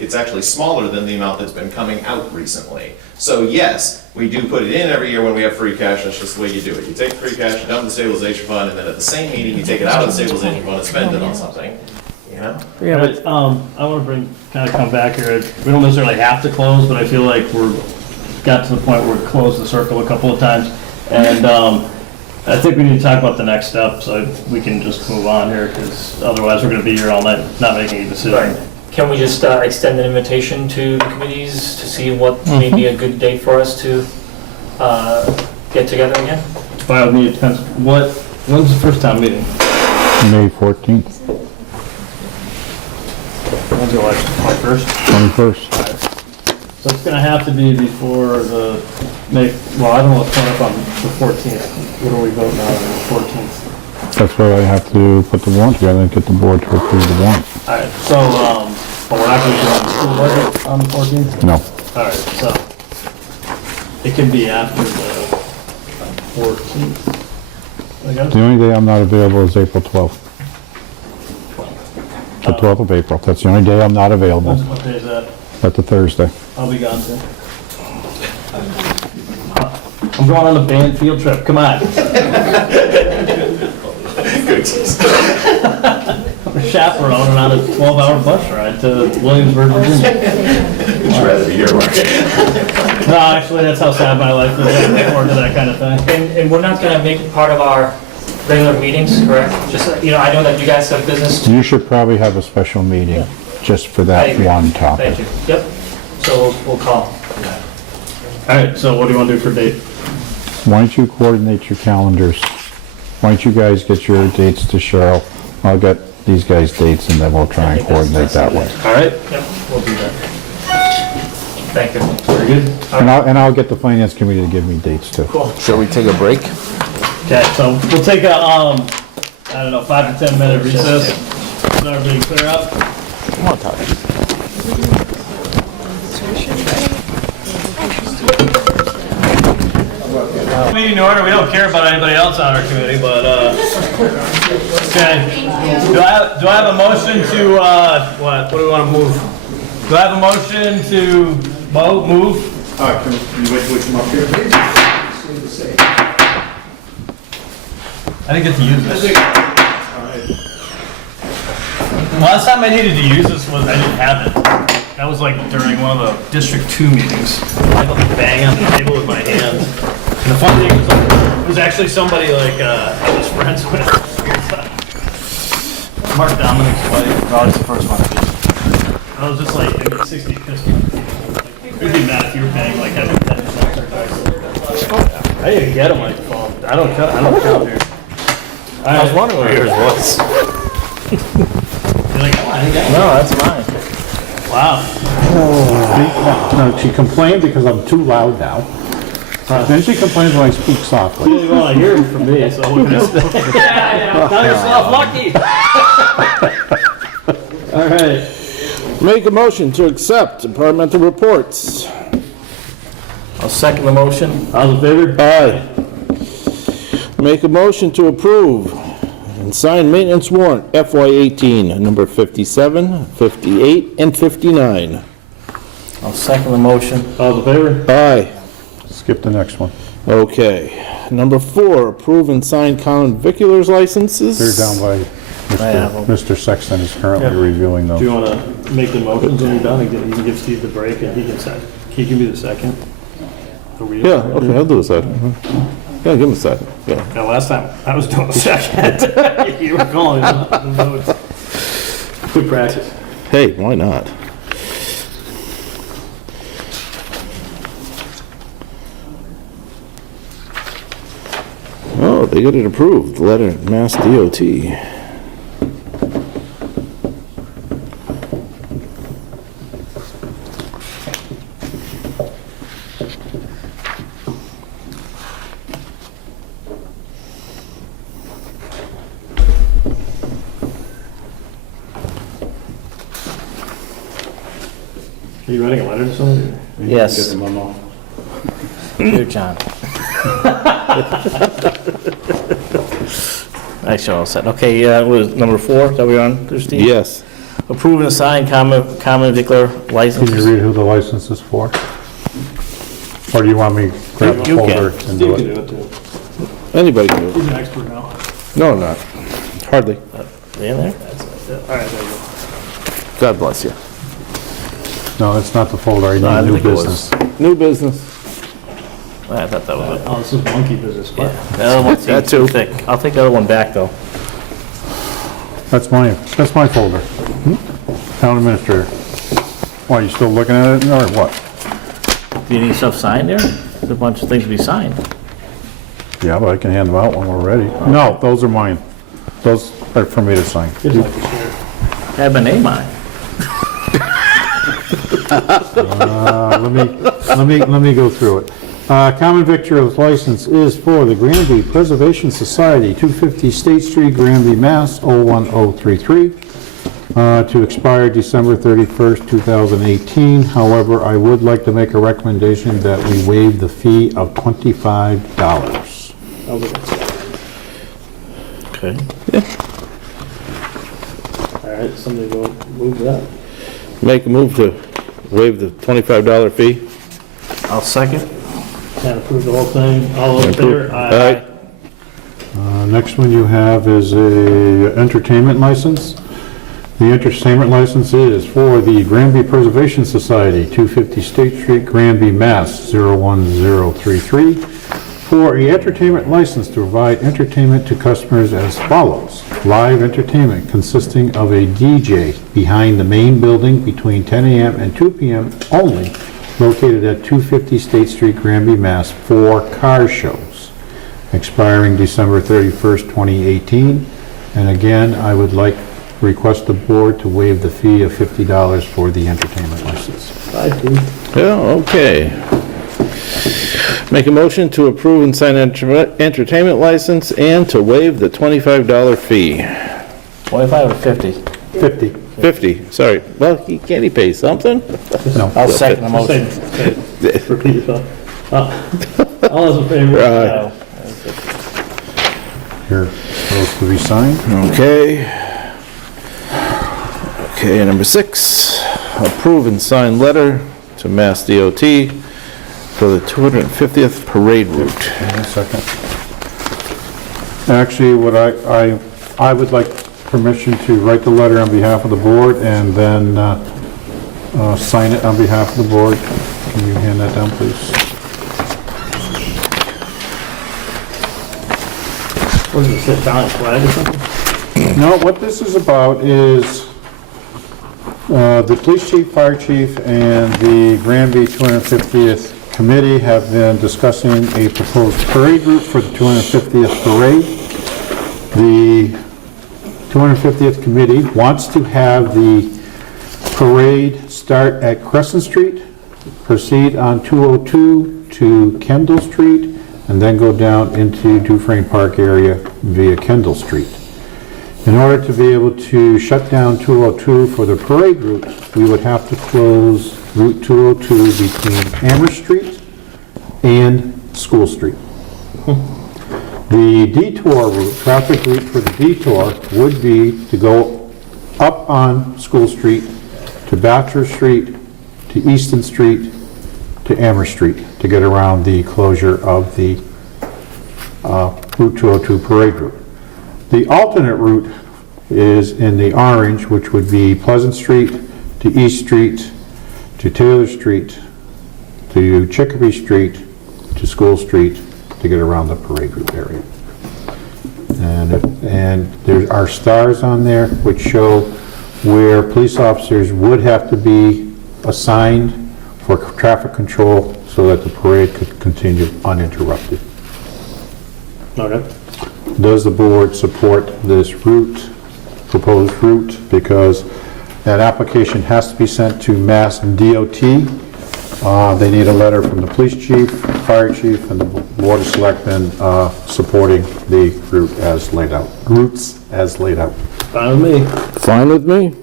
it's actually smaller than the amount that's been coming out recently. So yes, we do put it in every year when we have free cash. That's just the way you do it. You take free cash, you dump in the stabilization fund, and then at the same meeting, you take it out of the stabilization fund and spend it on something, Yeah, but I want to come back here. We don't necessarily have to close, but I feel like got to the point where we closed the circle a couple of times. And I think we need to talk about the next step, so we can just move on here, because otherwise we're going to be here all night not making a decision. Can we just extend an invitation to the committees to see what may be a good date for us to get together again? Well, it depends. When's the first town meeting? May 14th, When's the election? 21st? 21st. So it's going to have to be before the May, well, I don't know what's coming up on the 14th. What are we voting on the 14th? That's why I have to put the warrant together and get the board to approve the warrant. All right, so, but we're not going to do the school budget on the 14th? No. All right, so it can be after the 14th, I guess? The only day I'm not available is April 12th. The 12th of April. That's the only day I'm not available. What day is that? That's a Thursday. I'll be gone too. I'm going on a band field trip, come on. I'm a chaperone and on a 12-hour bus ride to Williamsburg, Virginia. I'd rather be here, Mark. No, actually, that's how sad my life is. I look forward to that kind of thing. And we're not going to make it part of our regular meetings, correct? Just, I know that you guys have business. You should probably have a special meeting just for I that agree. one topic. Thank you. Yep. So we'll call. All right, so what do you want to do for date? Why don't you coordinate your calendars? Why don't you guys get your dates to Cheryl? I'll get these guys' dates and then we'll try and coordinate that way. All right, Yep, we'll do that. Thank you. very good. And I'll get the finance committee to give me dates too. Cool. Shall we take a break? Okay, so we'll take a, I don't know, 5 to 10 minute recess. So everybody clear up? Come on, Todd. Meeting order, we don't care about anybody else on our committee, but, okay. Do I have a motion to, what do we want to move? Do I have a motion to move? Can you wait till we come up here, please? I didn't get to use this. Last time I needed to use this was, I didn't have it. That was like during one of the District 2 meetings. I had to bang on the table with my hands. And the fun thing was, like, it was actually somebody like, I was friends with. Mark Dominic's wife. Oh, it's the first one. I was just like, I get 60 pistols. You'd be mad if you were paying like every 10 cents or $10. I didn't even get a microphone. I don't count here. I was wondering where yours was. You're like, oh, I didn't get No, that's mine. one. Wow. No, she complained because I'm too loud now. Then she complains when I speak softly. Well, I hear it from me, so what can I say? Yeah, count yourself lucky. All right. Make a motion to accept departmental reports. I'll second the motion. All in favor? Aye. Make a motion to approve and sign maintenance warrant FY18, number 57, 58, and 59. I'll second the motion. All in favor? Aye. Skip the next one. Okay. Number 4, approve and sign common viculars licenses. They're down by I have them. Mr. Sexton is currently Yeah. reviewing Do those. you want to make the motions when you're done? And you can give Steve the break and he can second. He can be the second. Or we- Yeah, okay, I'll do a second. Yeah, give him a second. Yeah. Yeah, last time I was doing the second. You were calling the votes. Good practice. Hey, why not? Oh, they got it approved, the letter Mass DOT. Are you writing a letter to somebody? Yes. Get the memo. Dear John. Actually, all set. Okay, was number 4 that we're on, there, Steve? Yes. Approve and sign common vicular Can you licenses. read who the license is for? Or do you want me to grab the You can. folder and Steve do can it? do it too. Anybody can do He's it. an expert now. No, I'm not. Hardly. They in there? All right, there you go. God bless you. No, that's not the folder. I No, I need new think it was. business. New business. I thought that was it. Oh, this is monkey business, but. The other one That seems too too. thick. I'll take the other one back, though. That's my folder. Town administrator. Why, you still looking at it or what? Do you need stuff signed there? There's a bunch of things to be signed. Yeah, but I can hand them out when we're ready. No, those are mine. Those are for me to sign. Just like the sheriff. I have my name on it. Let me go through it. Common victuals license is for the Granby Preservation Society, 250 State Street, Granby, Mass. 01033, to expire December 31st, 2018. However, I would like to make a recommendation that we waive the fee of $25. I'll look at it. Okay. All right, somebody go move that. Make a move to waive the $25 fee. I'll second. Can't approve the whole thing. All in favor? Aye. Next one you have is a entertainment license. The entertainment license is for the Granby Preservation Society, 250 State Street, Granby, Mass. 01033, for a entertainment license to provide entertainment to customers as follows. Live entertainment consisting of a DJ behind the main building between 10 a.m. and 2 p.m. only, located at 250 State Street, Granby, Mass. For car shows, expiring December 31st, 2018. And again, I would request the board to waive the fee of $50 for the entertainment license. Bye, Steve. Yeah, okay. Make a motion to approve and sign entertainment license and to waive the $25 fee. 25 or 50? 50. 50, sorry. Well, can't he pay something? No. I'll second the Just motion. repeat yourself. All those in favor? Aye. Here, those to be signed. Okay. Okay, number 6, approve and sign letter to Mass DOT for the 250th parade route. Hang on a second. Actually, what I would like permission to write the letter on behalf of the board and then sign it on behalf of the board. Can you hand that down, please? What does it say, Italian flag or something? No, what this is about is the police chief, fire chief, and the Granby 250th committee have been discussing a proposed parade route for the 250th parade. The 250th committee wants to have the parade start at Crescent Street, proceed on 202 to Kendall Street, and then go down into Dufresne Park area via Kendall Street. In order to be able to shut down 202 for the parade route, we would have to close Route 202 between Amherst Street and School Street. The detour route, traffic route for the detour would be to go up on School Street, to Bachelor Street, to Easton Street, to Amherst Street, to get around the closure of the Route 202 parade route. The alternate route is in the orange, which would be Pleasant Street to East Street, to Taylor Street, to Chicopee Street, to School Street, to get around the parade route area. And there are stars on there which show where police officers would have to be assigned for traffic control so that the parade could continue uninterrupted. Okay. Does the board support this route, proposed route? Because that application has to be sent to Mass DOT. They need a letter from the police chief, fire chief, and the board of selectmen supporting the route as laid out. Routes as laid out. Fine with me. Fine with me?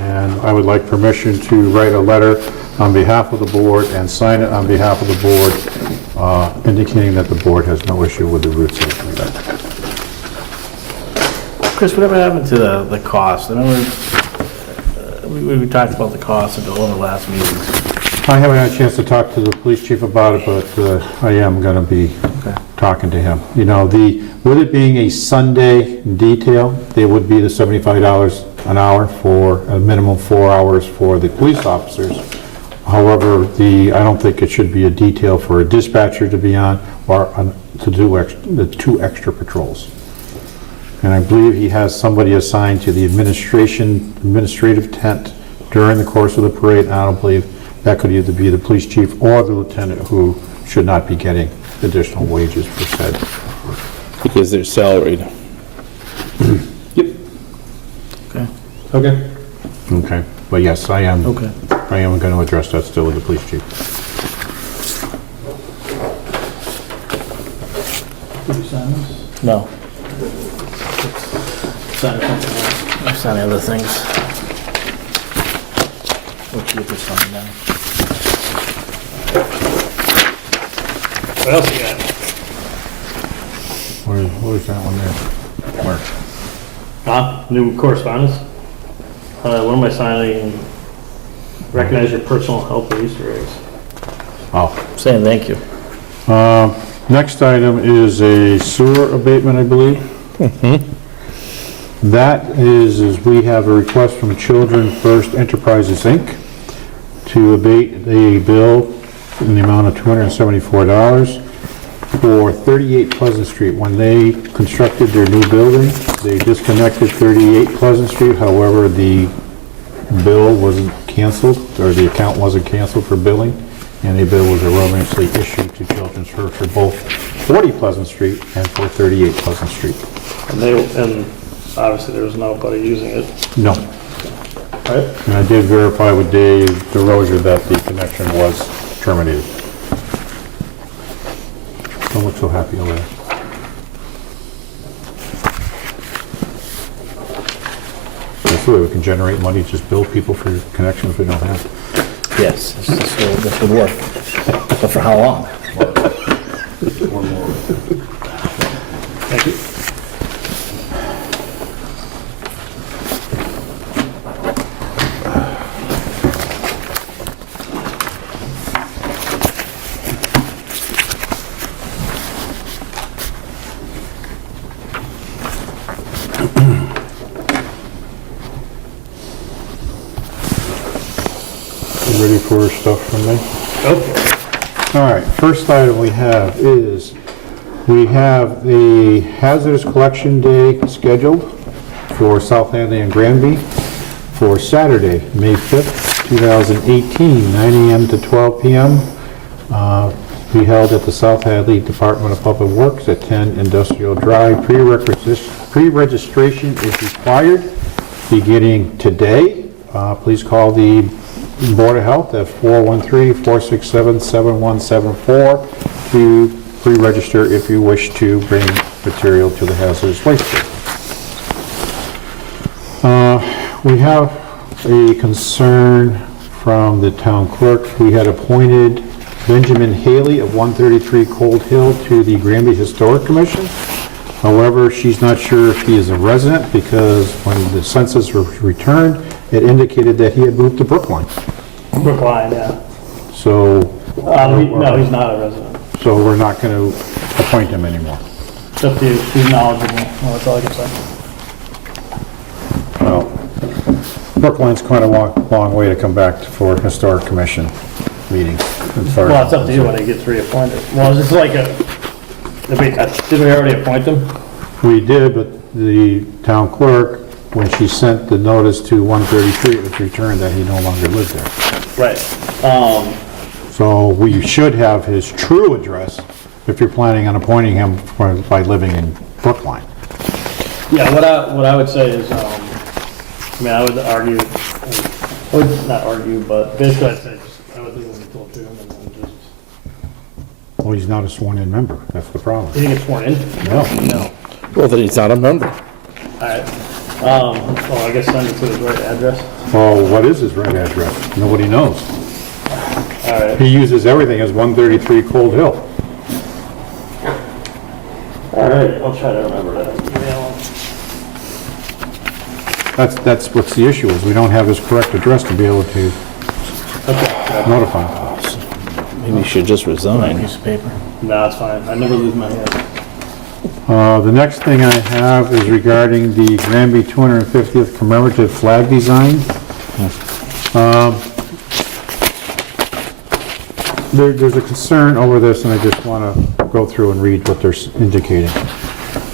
And I would like permission to write a letter on behalf of the board and sign it on behalf of the board, indicating that the board has no issue with the routes as laid out. Chris, whatever happened to the cost? I remember we talked about the cost at one of the last meetings. I haven't had a chance to talk to the police chief about it, but I am going to be talking to him. You know, with it being a Sunday detail, there would be the $75 an hour for a minimum 4 hours for the police officers. However, I don't think it should be a detail for a dispatcher to be on or to do the 2 extra patrols. And I believe he has somebody assigned to the administrative tent during the course of the parade. And I don't believe that could either be the police chief or the lieutenant, who should not be getting additional wages per se. Because they're salaried. Yep. Okay. Okay. Okay. But yes, I am. Okay. I am going to address that still with the police chief. Did you sign this? No, Sign something else. I've signed other things. What you just signed now? What else you got? Where's that one there? Where? New correspondence? What am I signing? Recognize your personal help with Easter eggs. Oh. Saying thank you. Next item is a sewer abatement, I believe. That is we have a request from Children First Enterprises, Inc. to abate a bill in the amount of $274 for 38 Pleasant Street. When they constructed their new building, they disconnected 38 Pleasant Street. However, the bill wasn't canceled, or the account wasn't canceled for billing, and a bill was erroneously issued to Children's First for both 40 Pleasant Street and for 38 Pleasant Street. And obviously there was nobody using it. No. Right? And I did verify with Dave DeRozier that the connection was terminated. Don't look so happy over there. That's the way we can generate money, just bill people for connections we don't have. Yes, this would work. But for how long? Thank you. You ready for stuff from me? Okay. All right, first item we have is, we have a hazardous collection day scheduled for South Hadley and Granby for Saturday, May 5th, 2018, 9 a.m. to 12 p.m. Be held at the South Hadley Department of Public Works at 10 Industrial Drive. Pre-registration is required beginning today. Please call the Board of Health at 413-467-7174 to pre-register if you wish to bring material to the hazardous waste day. We have a concern from the town clerk. We had appointed Benjamin Haley of 133 Cold Hill to the Granby Historic Commission. However, she's not sure if he is a resident because when the census was returned, it indicated that he had moved to Brookline. Brookline, yeah. So, No, he's not a resident. so we're not going to appoint him anymore. It's up to you. He's knowledgeable. Well, that's all I can say. Well, Brookline's quite a long way to come back for Historic Commission meetings. as far Well, as- it's up to you when he gets reappointed. Well, it's like did we already appoint him? We did, but the town clerk, when she sent the notice to 133, it was returned that he no longer lived there. Right. So we should have his true address if you're planning on appointing him by living in Brookline. Yeah, what I would say is, I mean, I would argue, not argue, but basically I'd say I would leave him until June and then just. Well, he's not a sworn-in member, that's the problem. Did he get sworn in? No. No. Well, then he's not a member. All right. Well, I guess send it to his right address. Well, what is his right address? Nobody knows. All right. He uses everything as 133 Cold Hill. All right, I'll try to remember that. Email. That's what's the issue, is we don't have his correct address to be able to Okay. notify him. Maybe you should just resign. Piece of paper. No, it's fine. I never lose my head. The next thing I have is regarding the Granby 250th commemorative flag design. There's a concern over this, and I just want to go through and read what they're indicating.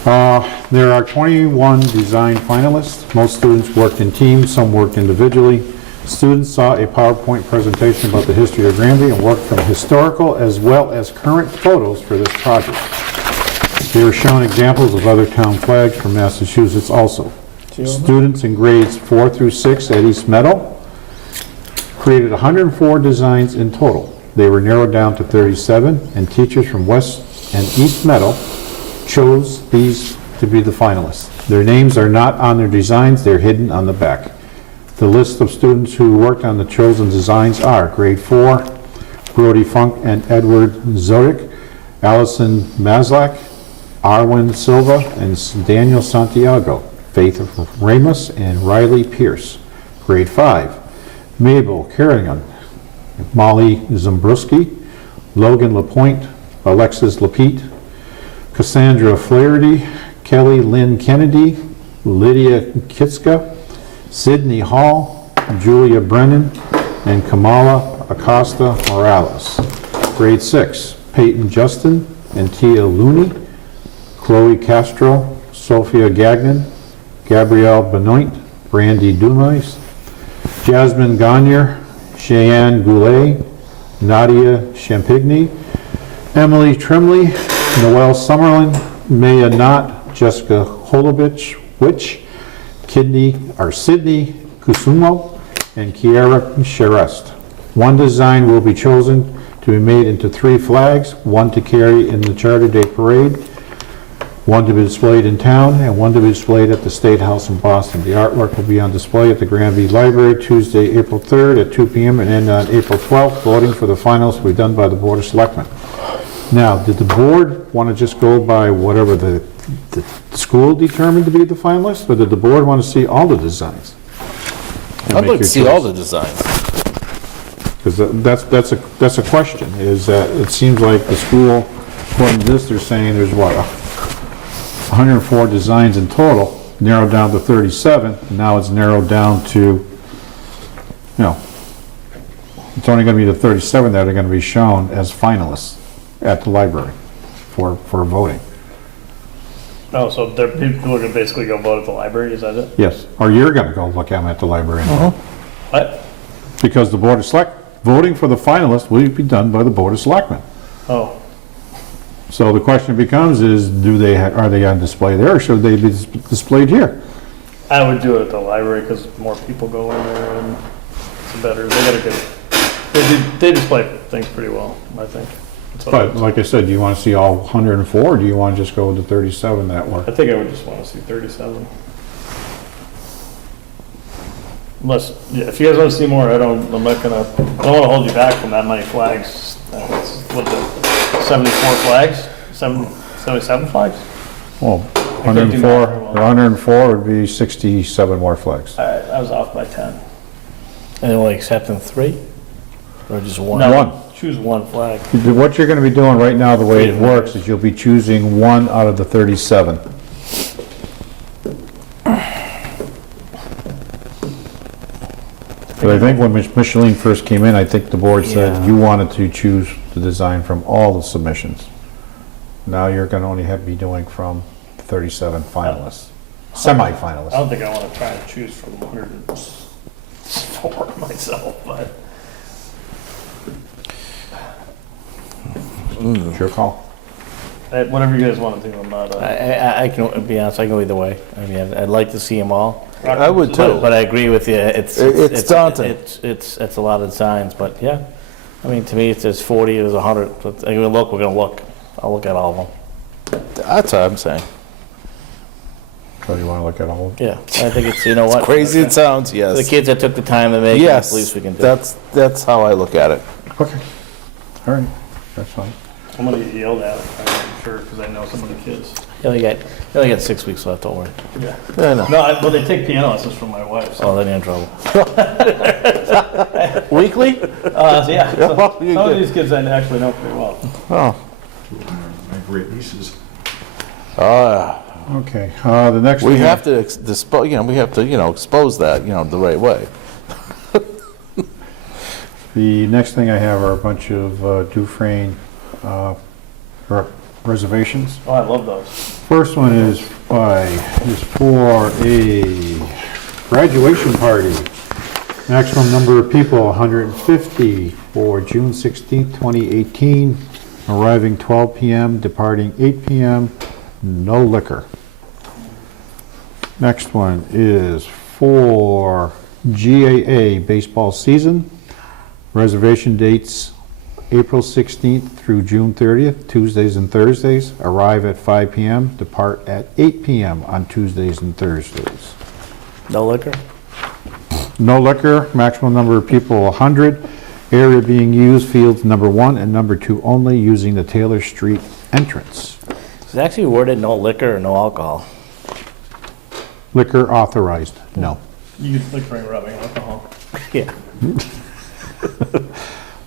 There are 21 design finalists. Most students worked in teams, some worked individually. Students saw a PowerPoint presentation about the history of Granby and worked from historical as well as current photos for this project. They were shown examples of other town flags from Massachusetts also. Students in grades 4 through 6 at East Meadow created 104 designs in total. They were narrowed down to 37, and teachers from West and East Meadow chose these to be the finalists. Their names are not on their designs, they're hidden on the back. The list of students who worked on the chosen designs are grade 4, Brody Funk and Edward Zodic, Allison Maslak, Arwen Silva, and Daniel Santiago, Faith Ramos, and Riley Pierce. Grade 5, Mabel Kerrigan, Molly Zambruski, Logan LaPointe, Alexis Lapete, Cassandra Flaherty, Kelly Lynn Kennedy, Lydia Kitska, Sydney Hall, Julia Brennan, and Kamala Acosta Morales. Grade 6, Peyton Justin and Tia Looney, Chloe Castro, Sophia Gagnon, Gabrielle Benoit, Brandy Dumois, Jasmine Gagne, Cheyenne Goulet, Nadia Champigny, Emily Tremley, Noelle Summerlin, Maya Knott, Jessica Holovich, Sydney Kusumo, and Kiara Sherest. One design will be chosen to be made into 3 flags, one to carry in the Charter Day Parade, one to be displayed in town, and one to be displayed at the State House in Boston. The artwork will be on display at the Granby Library Tuesday, April 3rd at 2 p.m. and end on April 12th. Voting for the finals will be done by the Board of Selectmen. Now, did the board want to just go by whatever the school determined to be the finalists, or did the board want to see all the designs? I'd like to see all the designs. Because that's a question, is that it seems like the school, according to this, they're saying there's what, 104 designs in total, narrowed down to 37, and now it's narrowed down to, you know, it's only going to be the 37 that are going to be shown as finalists at the library for voting. Oh, so people are gonna basically go vote at the library, is that it? Yes, or you're going to go look at them at the library. What? Because the Board of voting for the finalists will be done by the Board of Selectmen. Oh, So the question becomes is, are they on display there, or should they be displayed here? I would do it at the library because more people go in there and it's better. They got a good, they display things pretty well, I think. That's what I But would- like I said, do you want to see all 104, or do you want to just go with the 37 that were? I think I would just want to see 37. Unless, yeah, if you guys want to see more, I don't want to hold you back from that many flags. What the, 74 flags? 77 flags? Well, 104 would be 67 more flags. I was off by 10. And only accepting 3? Or just one? No, One. choose one flag. What you're going to be doing right now, the way it works, is you'll be choosing one out of the 37. But I think when Micheline first came in, I think the board said Yeah. you wanted to choose the design from all the submissions. Now you're going to only be doing from 37 finalists, I semi-finalists. don't think I want to try and choose from 104 myself, but It's your call. whatever you guys want to do, I'm not. I can be honest, I go either way. I mean, I'd like to see them all. I would too. But I agree with you, it's daunting. It's a lot of designs, but yeah. I mean, to me, if there's 40, there's 100, but we're gonna look. I'll look at all of them. That's what I'm saying. So you want to look at all of them? Yeah, I think it's, you know what? Crazy it sounds, The yes. kids that took the time to make it, Yes, the least we can do. that's how I look at it. Okay. All right, that's fine. I'm gonna get yelled at, I'm sure, because I know some of the kids. You only got 6 weeks left, don't worry. Yeah. I know. No, well, they take piano lessons from my wife, so. Oh, then you're in trouble. Weekly? Yeah, so well, you're some of good. these kids I actually know pretty well. Oh. My great nieces. Okay, the next We thing. have to expose that, the right way. The next thing I have are a bunch of Dufresne reservations. Oh, I love those. First one is for a graduation party. Maximum number of people, 150, for June 16th, 2018, arriving 12 p.m., departing 8 p.m., no liquor. Next one is for GAA baseball season. Reservation dates April 16th through June 30th, Tuesdays and Thursdays. Arrive at 5 p.m., depart at 8 p.m. on Tuesdays and Thursdays. No liquor? No liquor, maximum number of people 100. Area being used, fields number 1 and number 2 only, using the Taylor Street entrance. It's actually worded no liquor or no alcohol. Liquor authorized, no. You like bring rubbing alcohol. Yeah.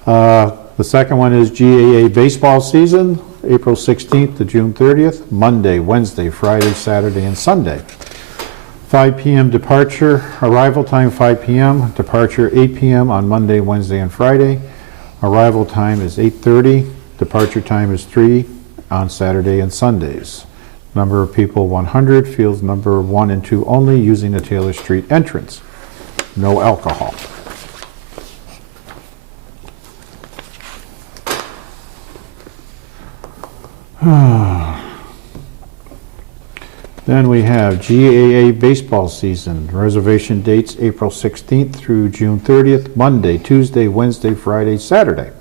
The second one is GAA baseball season, April 16th to June 30th, Monday, Wednesday, Friday, Saturday, and Sunday. 5 p.m. departure, arrival time 5 p.m., departure 8 p.m. on Monday, Wednesday, and Friday. Arrival time is 8:30, departure time is 3 on Saturday and Sundays. Number of people 100, fields number 1 and 2 only, using the Taylor Street entrance. No alcohol. Then we have GAA baseball season. Reservation dates April 16th through June 30th, Monday, Tuesday, Wednesday, Friday, Saturday.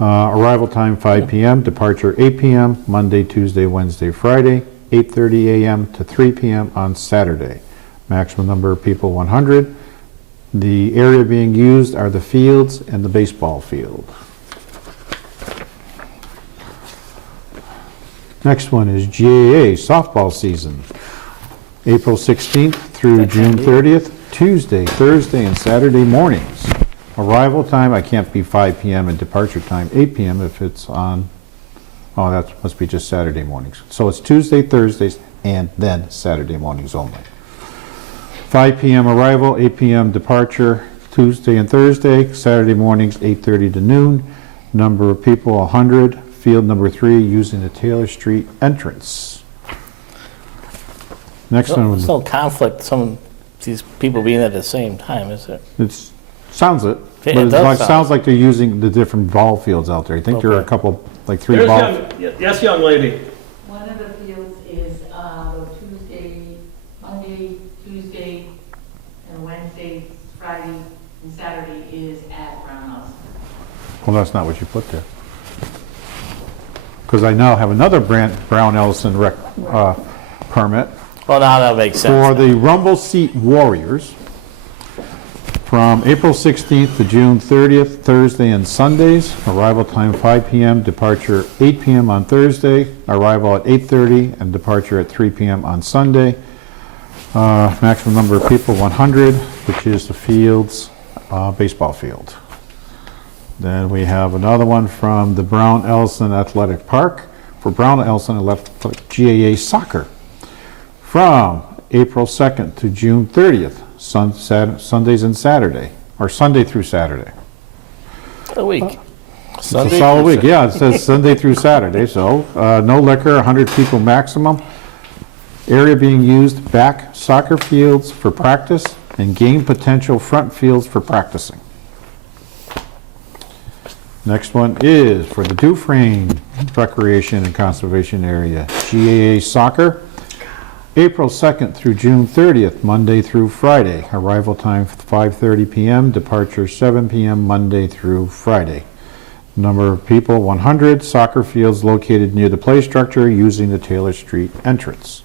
Arrival time 5 p.m., departure 8 p.m., Monday, Tuesday, Wednesday, Friday, 8:30 a.m. to 3 p.m. on Saturday. Maximum number of people 100. The area being used are the fields and the baseball field. Next one is GAA softball season. April 16th through June 30th, Tuesday, Thursday, and Saturday mornings. Arrival time, I can't be 5 p.m. and departure time 8 p.m. if it's on, oh, that must be just Saturday mornings. So it's Tuesday, Thursdays, and then Saturday mornings only. 5 p.m. arrival, 8 p.m. departure, Tuesday and Thursday, Saturday mornings 8:30 to noon. Number of people 100. Field number 3 using the Taylor Street entrance. Next one There's was, no conflict, some of these people being there at the same time, is there? it's, sounds it, It but it does sounds like they're using the different ball fields out there. I think there are a Okay. couple, like 3 There's ball. yes, young lady. One of the fields is Tuesday, Monday, Tuesday, and Wednesday, Friday, and Saturday is at Brown House. Well, that's not what you put there. Because I now have another Brown Ellison rec, permit Well, now that makes sense. for the Rumble Seat Warriors from April 16th to June 30th, Thursday and Sundays. Arrival time 5 p.m., departure 8 p.m. on Thursday, arrival at 8:30, and departure at 3 p.m. on Sunday. Maximum number of people 100, which is the field's baseball field. Then we have another one from the Brown Ellison Athletic Park for Brown Ellison Athletic GAA Soccer from April 2nd to June 30th, Sundays and Saturday, or Sunday through Saturday. A week. It's a solid week, yeah, it says Sunday through Saturday, so no liquor, 100 people maximum. Area being used, back soccer fields for practice and game potential front fields for practicing. Next one is for the Dufresne Recreation and Conservation Area, GAA Soccer, April 2nd through June 30th, Monday through Friday. Arrival time 5:30 p.m., departure 7 p.m., Monday through Friday. Number of people 100, soccer fields located near the play structure using the Taylor Street entrance.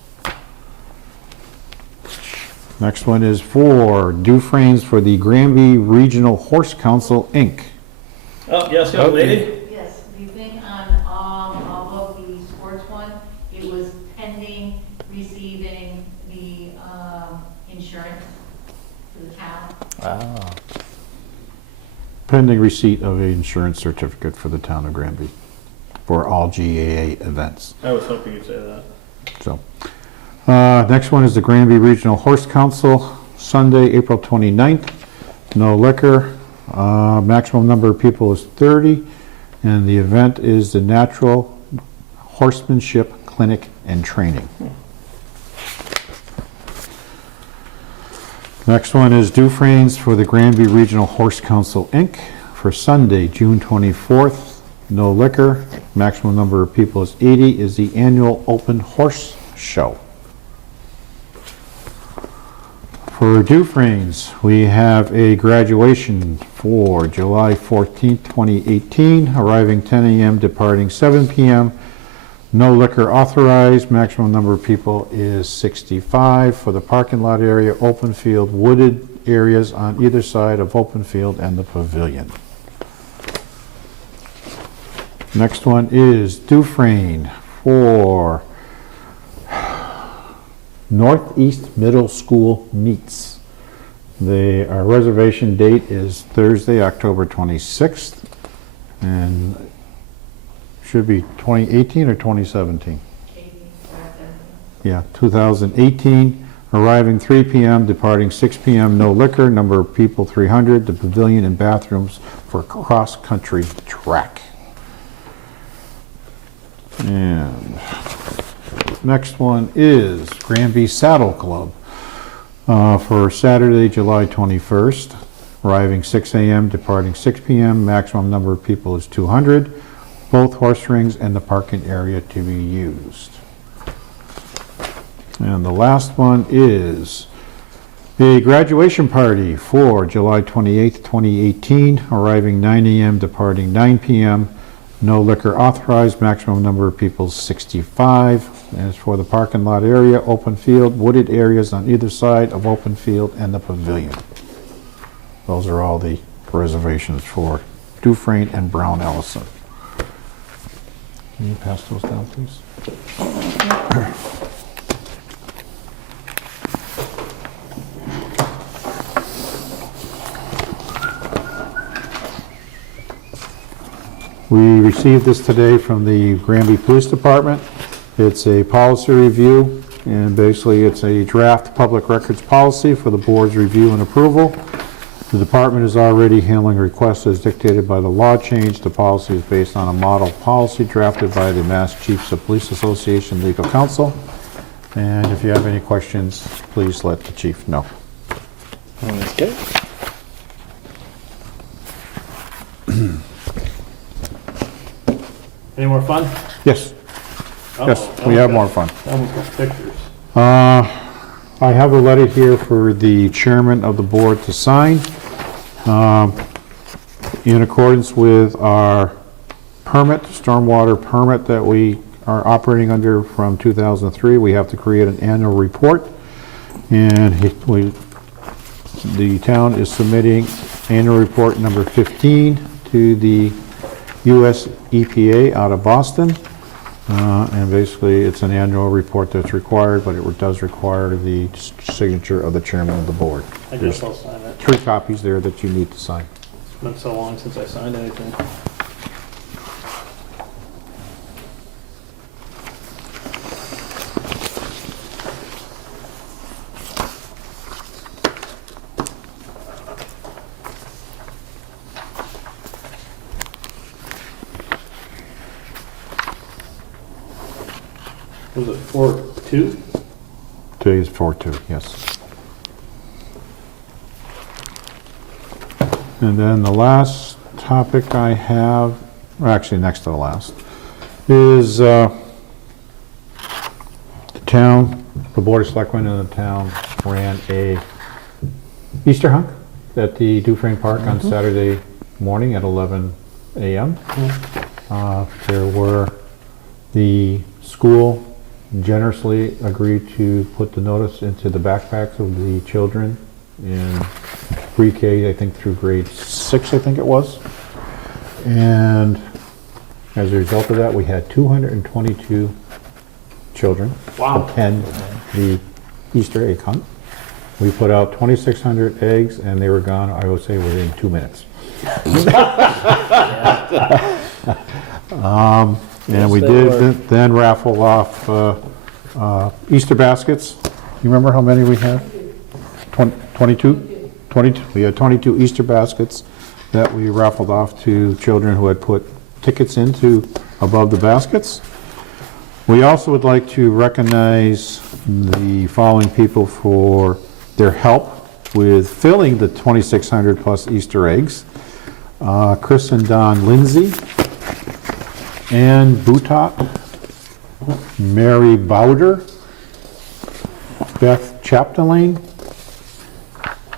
Next one is for Dufresne's for the Granby Regional Horse Council, Inc. Oh, yes, young lady. Yes, the thing on all of the sports one, it was pending receiving the insurance for the town. Ah. Pending receipt of an insurance certificate for the town of Granby for all GAA events. I was hoping you'd say that. So, next one is the Granby Regional Horse Council, Sunday, April 29th. No liquor. Maximum number of people is 30, and the event is the Natural Horsemanship Clinic and Training. Next one is Dufresne's for the Granby Regional Horse Council, Inc. for Sunday, June 24th. No liquor. Maximum number of people is 80, is the annual open horse show. For Dufresne's, we have a graduation for July 14th, 2018, arriving 10 a.m., departing 7 p.m. No liquor authorized. Maximum number of people is 65. For the parking lot area, open field, wooded areas on either side of open field and the pavilion. Next one is Dufresne for Northeast Middle School Meets. Our reservation date is Thursday, October 26th, and should be 2018 or 2017? Yeah, 2018, arriving 3 p.m., departing 6 p.m., no liquor, number of people 300, the pavilion and bathrooms for cross-country track. And next one is Granby Saddle Club for Saturday, July 21st, arriving 6 a.m., departing 6 p.m., maximum number of people is 200, both horse rings and the parking area to be used. And the last one is a graduation party for July 28th, 2018, arriving 9 a.m., departing 9 p.m., No liquor authorized, maximum number of people 65. And it's for the parking lot area, open field, wooded areas on either side of open field and the pavilion. Those are all the reservations for Dufresne and Brown Ellison. Can you pass those down, please? We received this today from the Granby Police Department. It's a policy review, and basically it's a draft public records policy for the board's review and approval. The department is already handling requests as dictated by the law change. The policy is based on a model policy drafted by the Mass Chiefs of Police Association Legal Counsel. And if you have any questions, please let the chief know. Okay. Any more fun? Yes, yes, we have more fun. Almost got pictures. I have a letter here for the chairman of the board to sign. In accordance with our permit, stormwater permit that we are operating under from 2003, we have to create an annual report. And the town is submitting annual report number 15 to the US EPA out of Boston. And basically, it's an annual report that's required, but it does require the signature of the chairman of the board. I guess I'll sign it. 3 copies there that you need to sign. It's been so long since I signed anything. Was it 4-2? Today is 4/2, yes. And then the last topic I have, or actually next to the last, is the town, the Board of Selectmen in the town ran a Easter hunt at the Dufresne Park on Saturday morning at 11 a.m. There were, the school generously agreed to put the notice into the backpacks of the children in pre-K, I think through grade 6, I think it was. And as a result of that, we had 222 children attend the Easter egg hunt. We put out 2,600 eggs, and they were gone, I would say, within 2 minutes. And we did then raffle off Easter baskets. You remember how many we had? 22? 22. We had 22 Easter baskets that we raffled off to children who had put tickets into above the baskets. We also would like to recognize the following people for their help with filling the 2,600 plus Easter eggs. Chris and Don Lindsay, Ann Boutot, Mary Bowder, Beth Chapdelaine,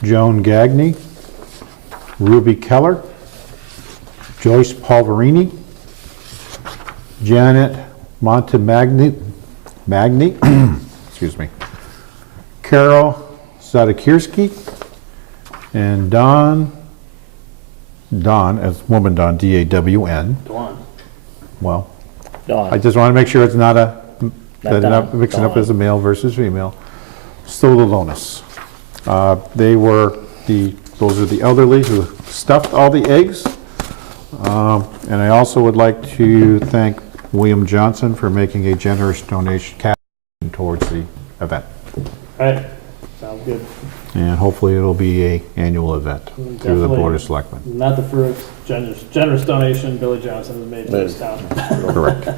Joan Gagney, Ruby Keller, Joyce Polverini, Janet Montemagni, excuse me, Carol Zadakirski, and Dawn, as woman Dawn, D-A-W-N. Dawn. Well, Dawn. I just want to make sure it's not a, that Dawn, not mixing up Dawn. as a male versus female. Stololonis. They were those are the elderly who stuffed all the eggs. And I also would like to thank William Johnson for making a generous donation towards the event. All right, sounds good. And hopefully it'll be an annual event through the Board of Selectmen. Not the first generous donation Billy Johnson has made to this town. Correct.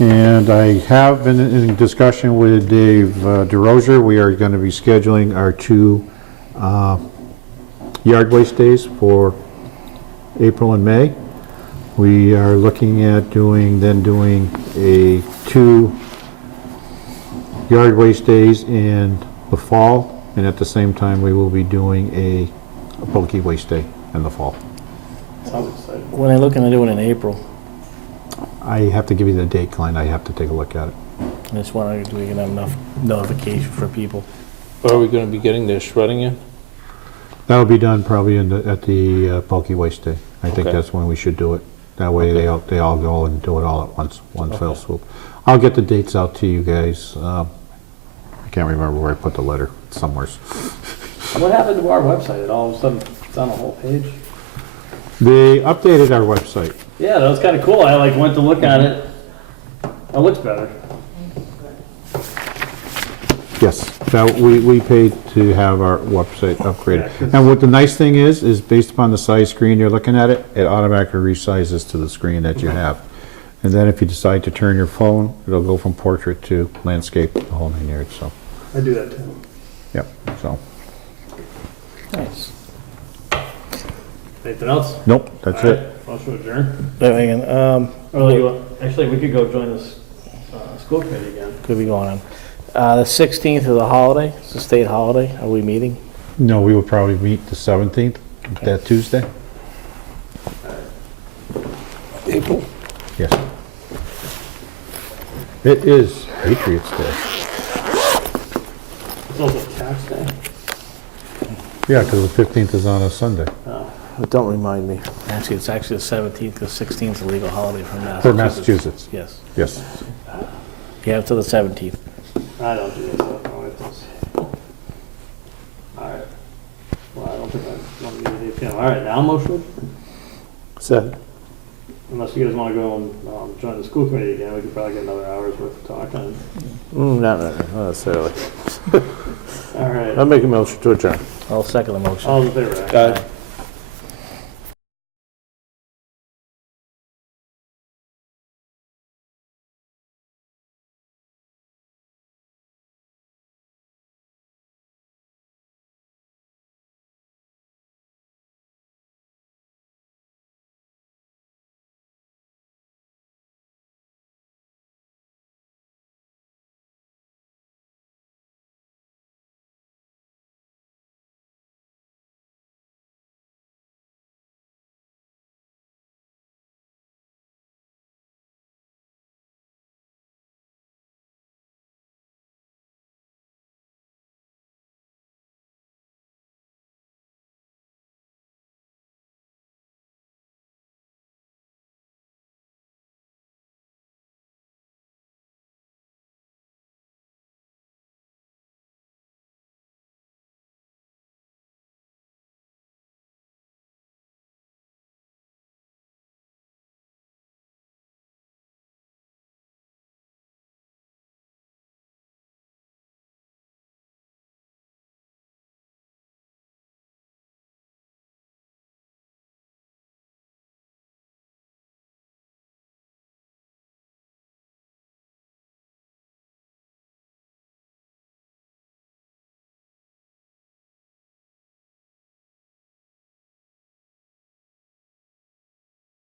And I have been in discussion with Dave DeRozier. We are going to be scheduling our 2 yard waste days for April and May. We are looking at doing a 2 yard waste days in the fall, and at the same time we will be doing a bulky waste day in the fall. Sounds exciting. When are they looking to do it in April? I have to give you the date, Klein, I have to take a look at it. I just wondering, do we get enough notification for people? Are we gonna be getting their shredding in? That'll be done probably at the bulky waste day. I think Okay. that's when we should do it. That way they all go and do it all at once, one fell Okay. swoop. I'll get the dates out to you guys. I can't remember where I put the letter, somewhere. What happened to our website? It all of a sudden, it's on the whole page? They updated our website. Yeah, that was kind of cool. I like went to look at it. It looks better. Yes, that, we paid to have our website upgraded. Yeah, 'cause- And what the nice thing is based upon the size screen you're looking at it, it automatically resizes to the screen that you have. And then if you decide to turn your phone, it'll go from portrait to landscape, the whole 9 yards, so, I do that too. yep, so. Nice. Anything else? Nope, that's All it. right, motion to adjourn. Actually, we could go join this school committee again. Could be going on. The 16th is a holiday, it's a state holiday. Are we meeting? No, we would probably meet the 17th, that Tuesday. April? Yes. It is Patriots Day. It's also tax day. Yeah, because the 15th is on a Sunday. Don't remind me. Actually, it's actually the 17th, because 16th is a legal holiday for Massachusetts. For Massachusetts. Yes. Yes. You have till the 17th. I don't do this stuff. I wait till all right. Well, I don't think I want to meet at 8 p.m. All right, now motion. Said. Unless you guys want to go and join the school committee again, we could probably get another hour's worth of talking. Not necessarily. All right. I'll make a motion to adjourn. I'll second the motion. All in favor? Aye.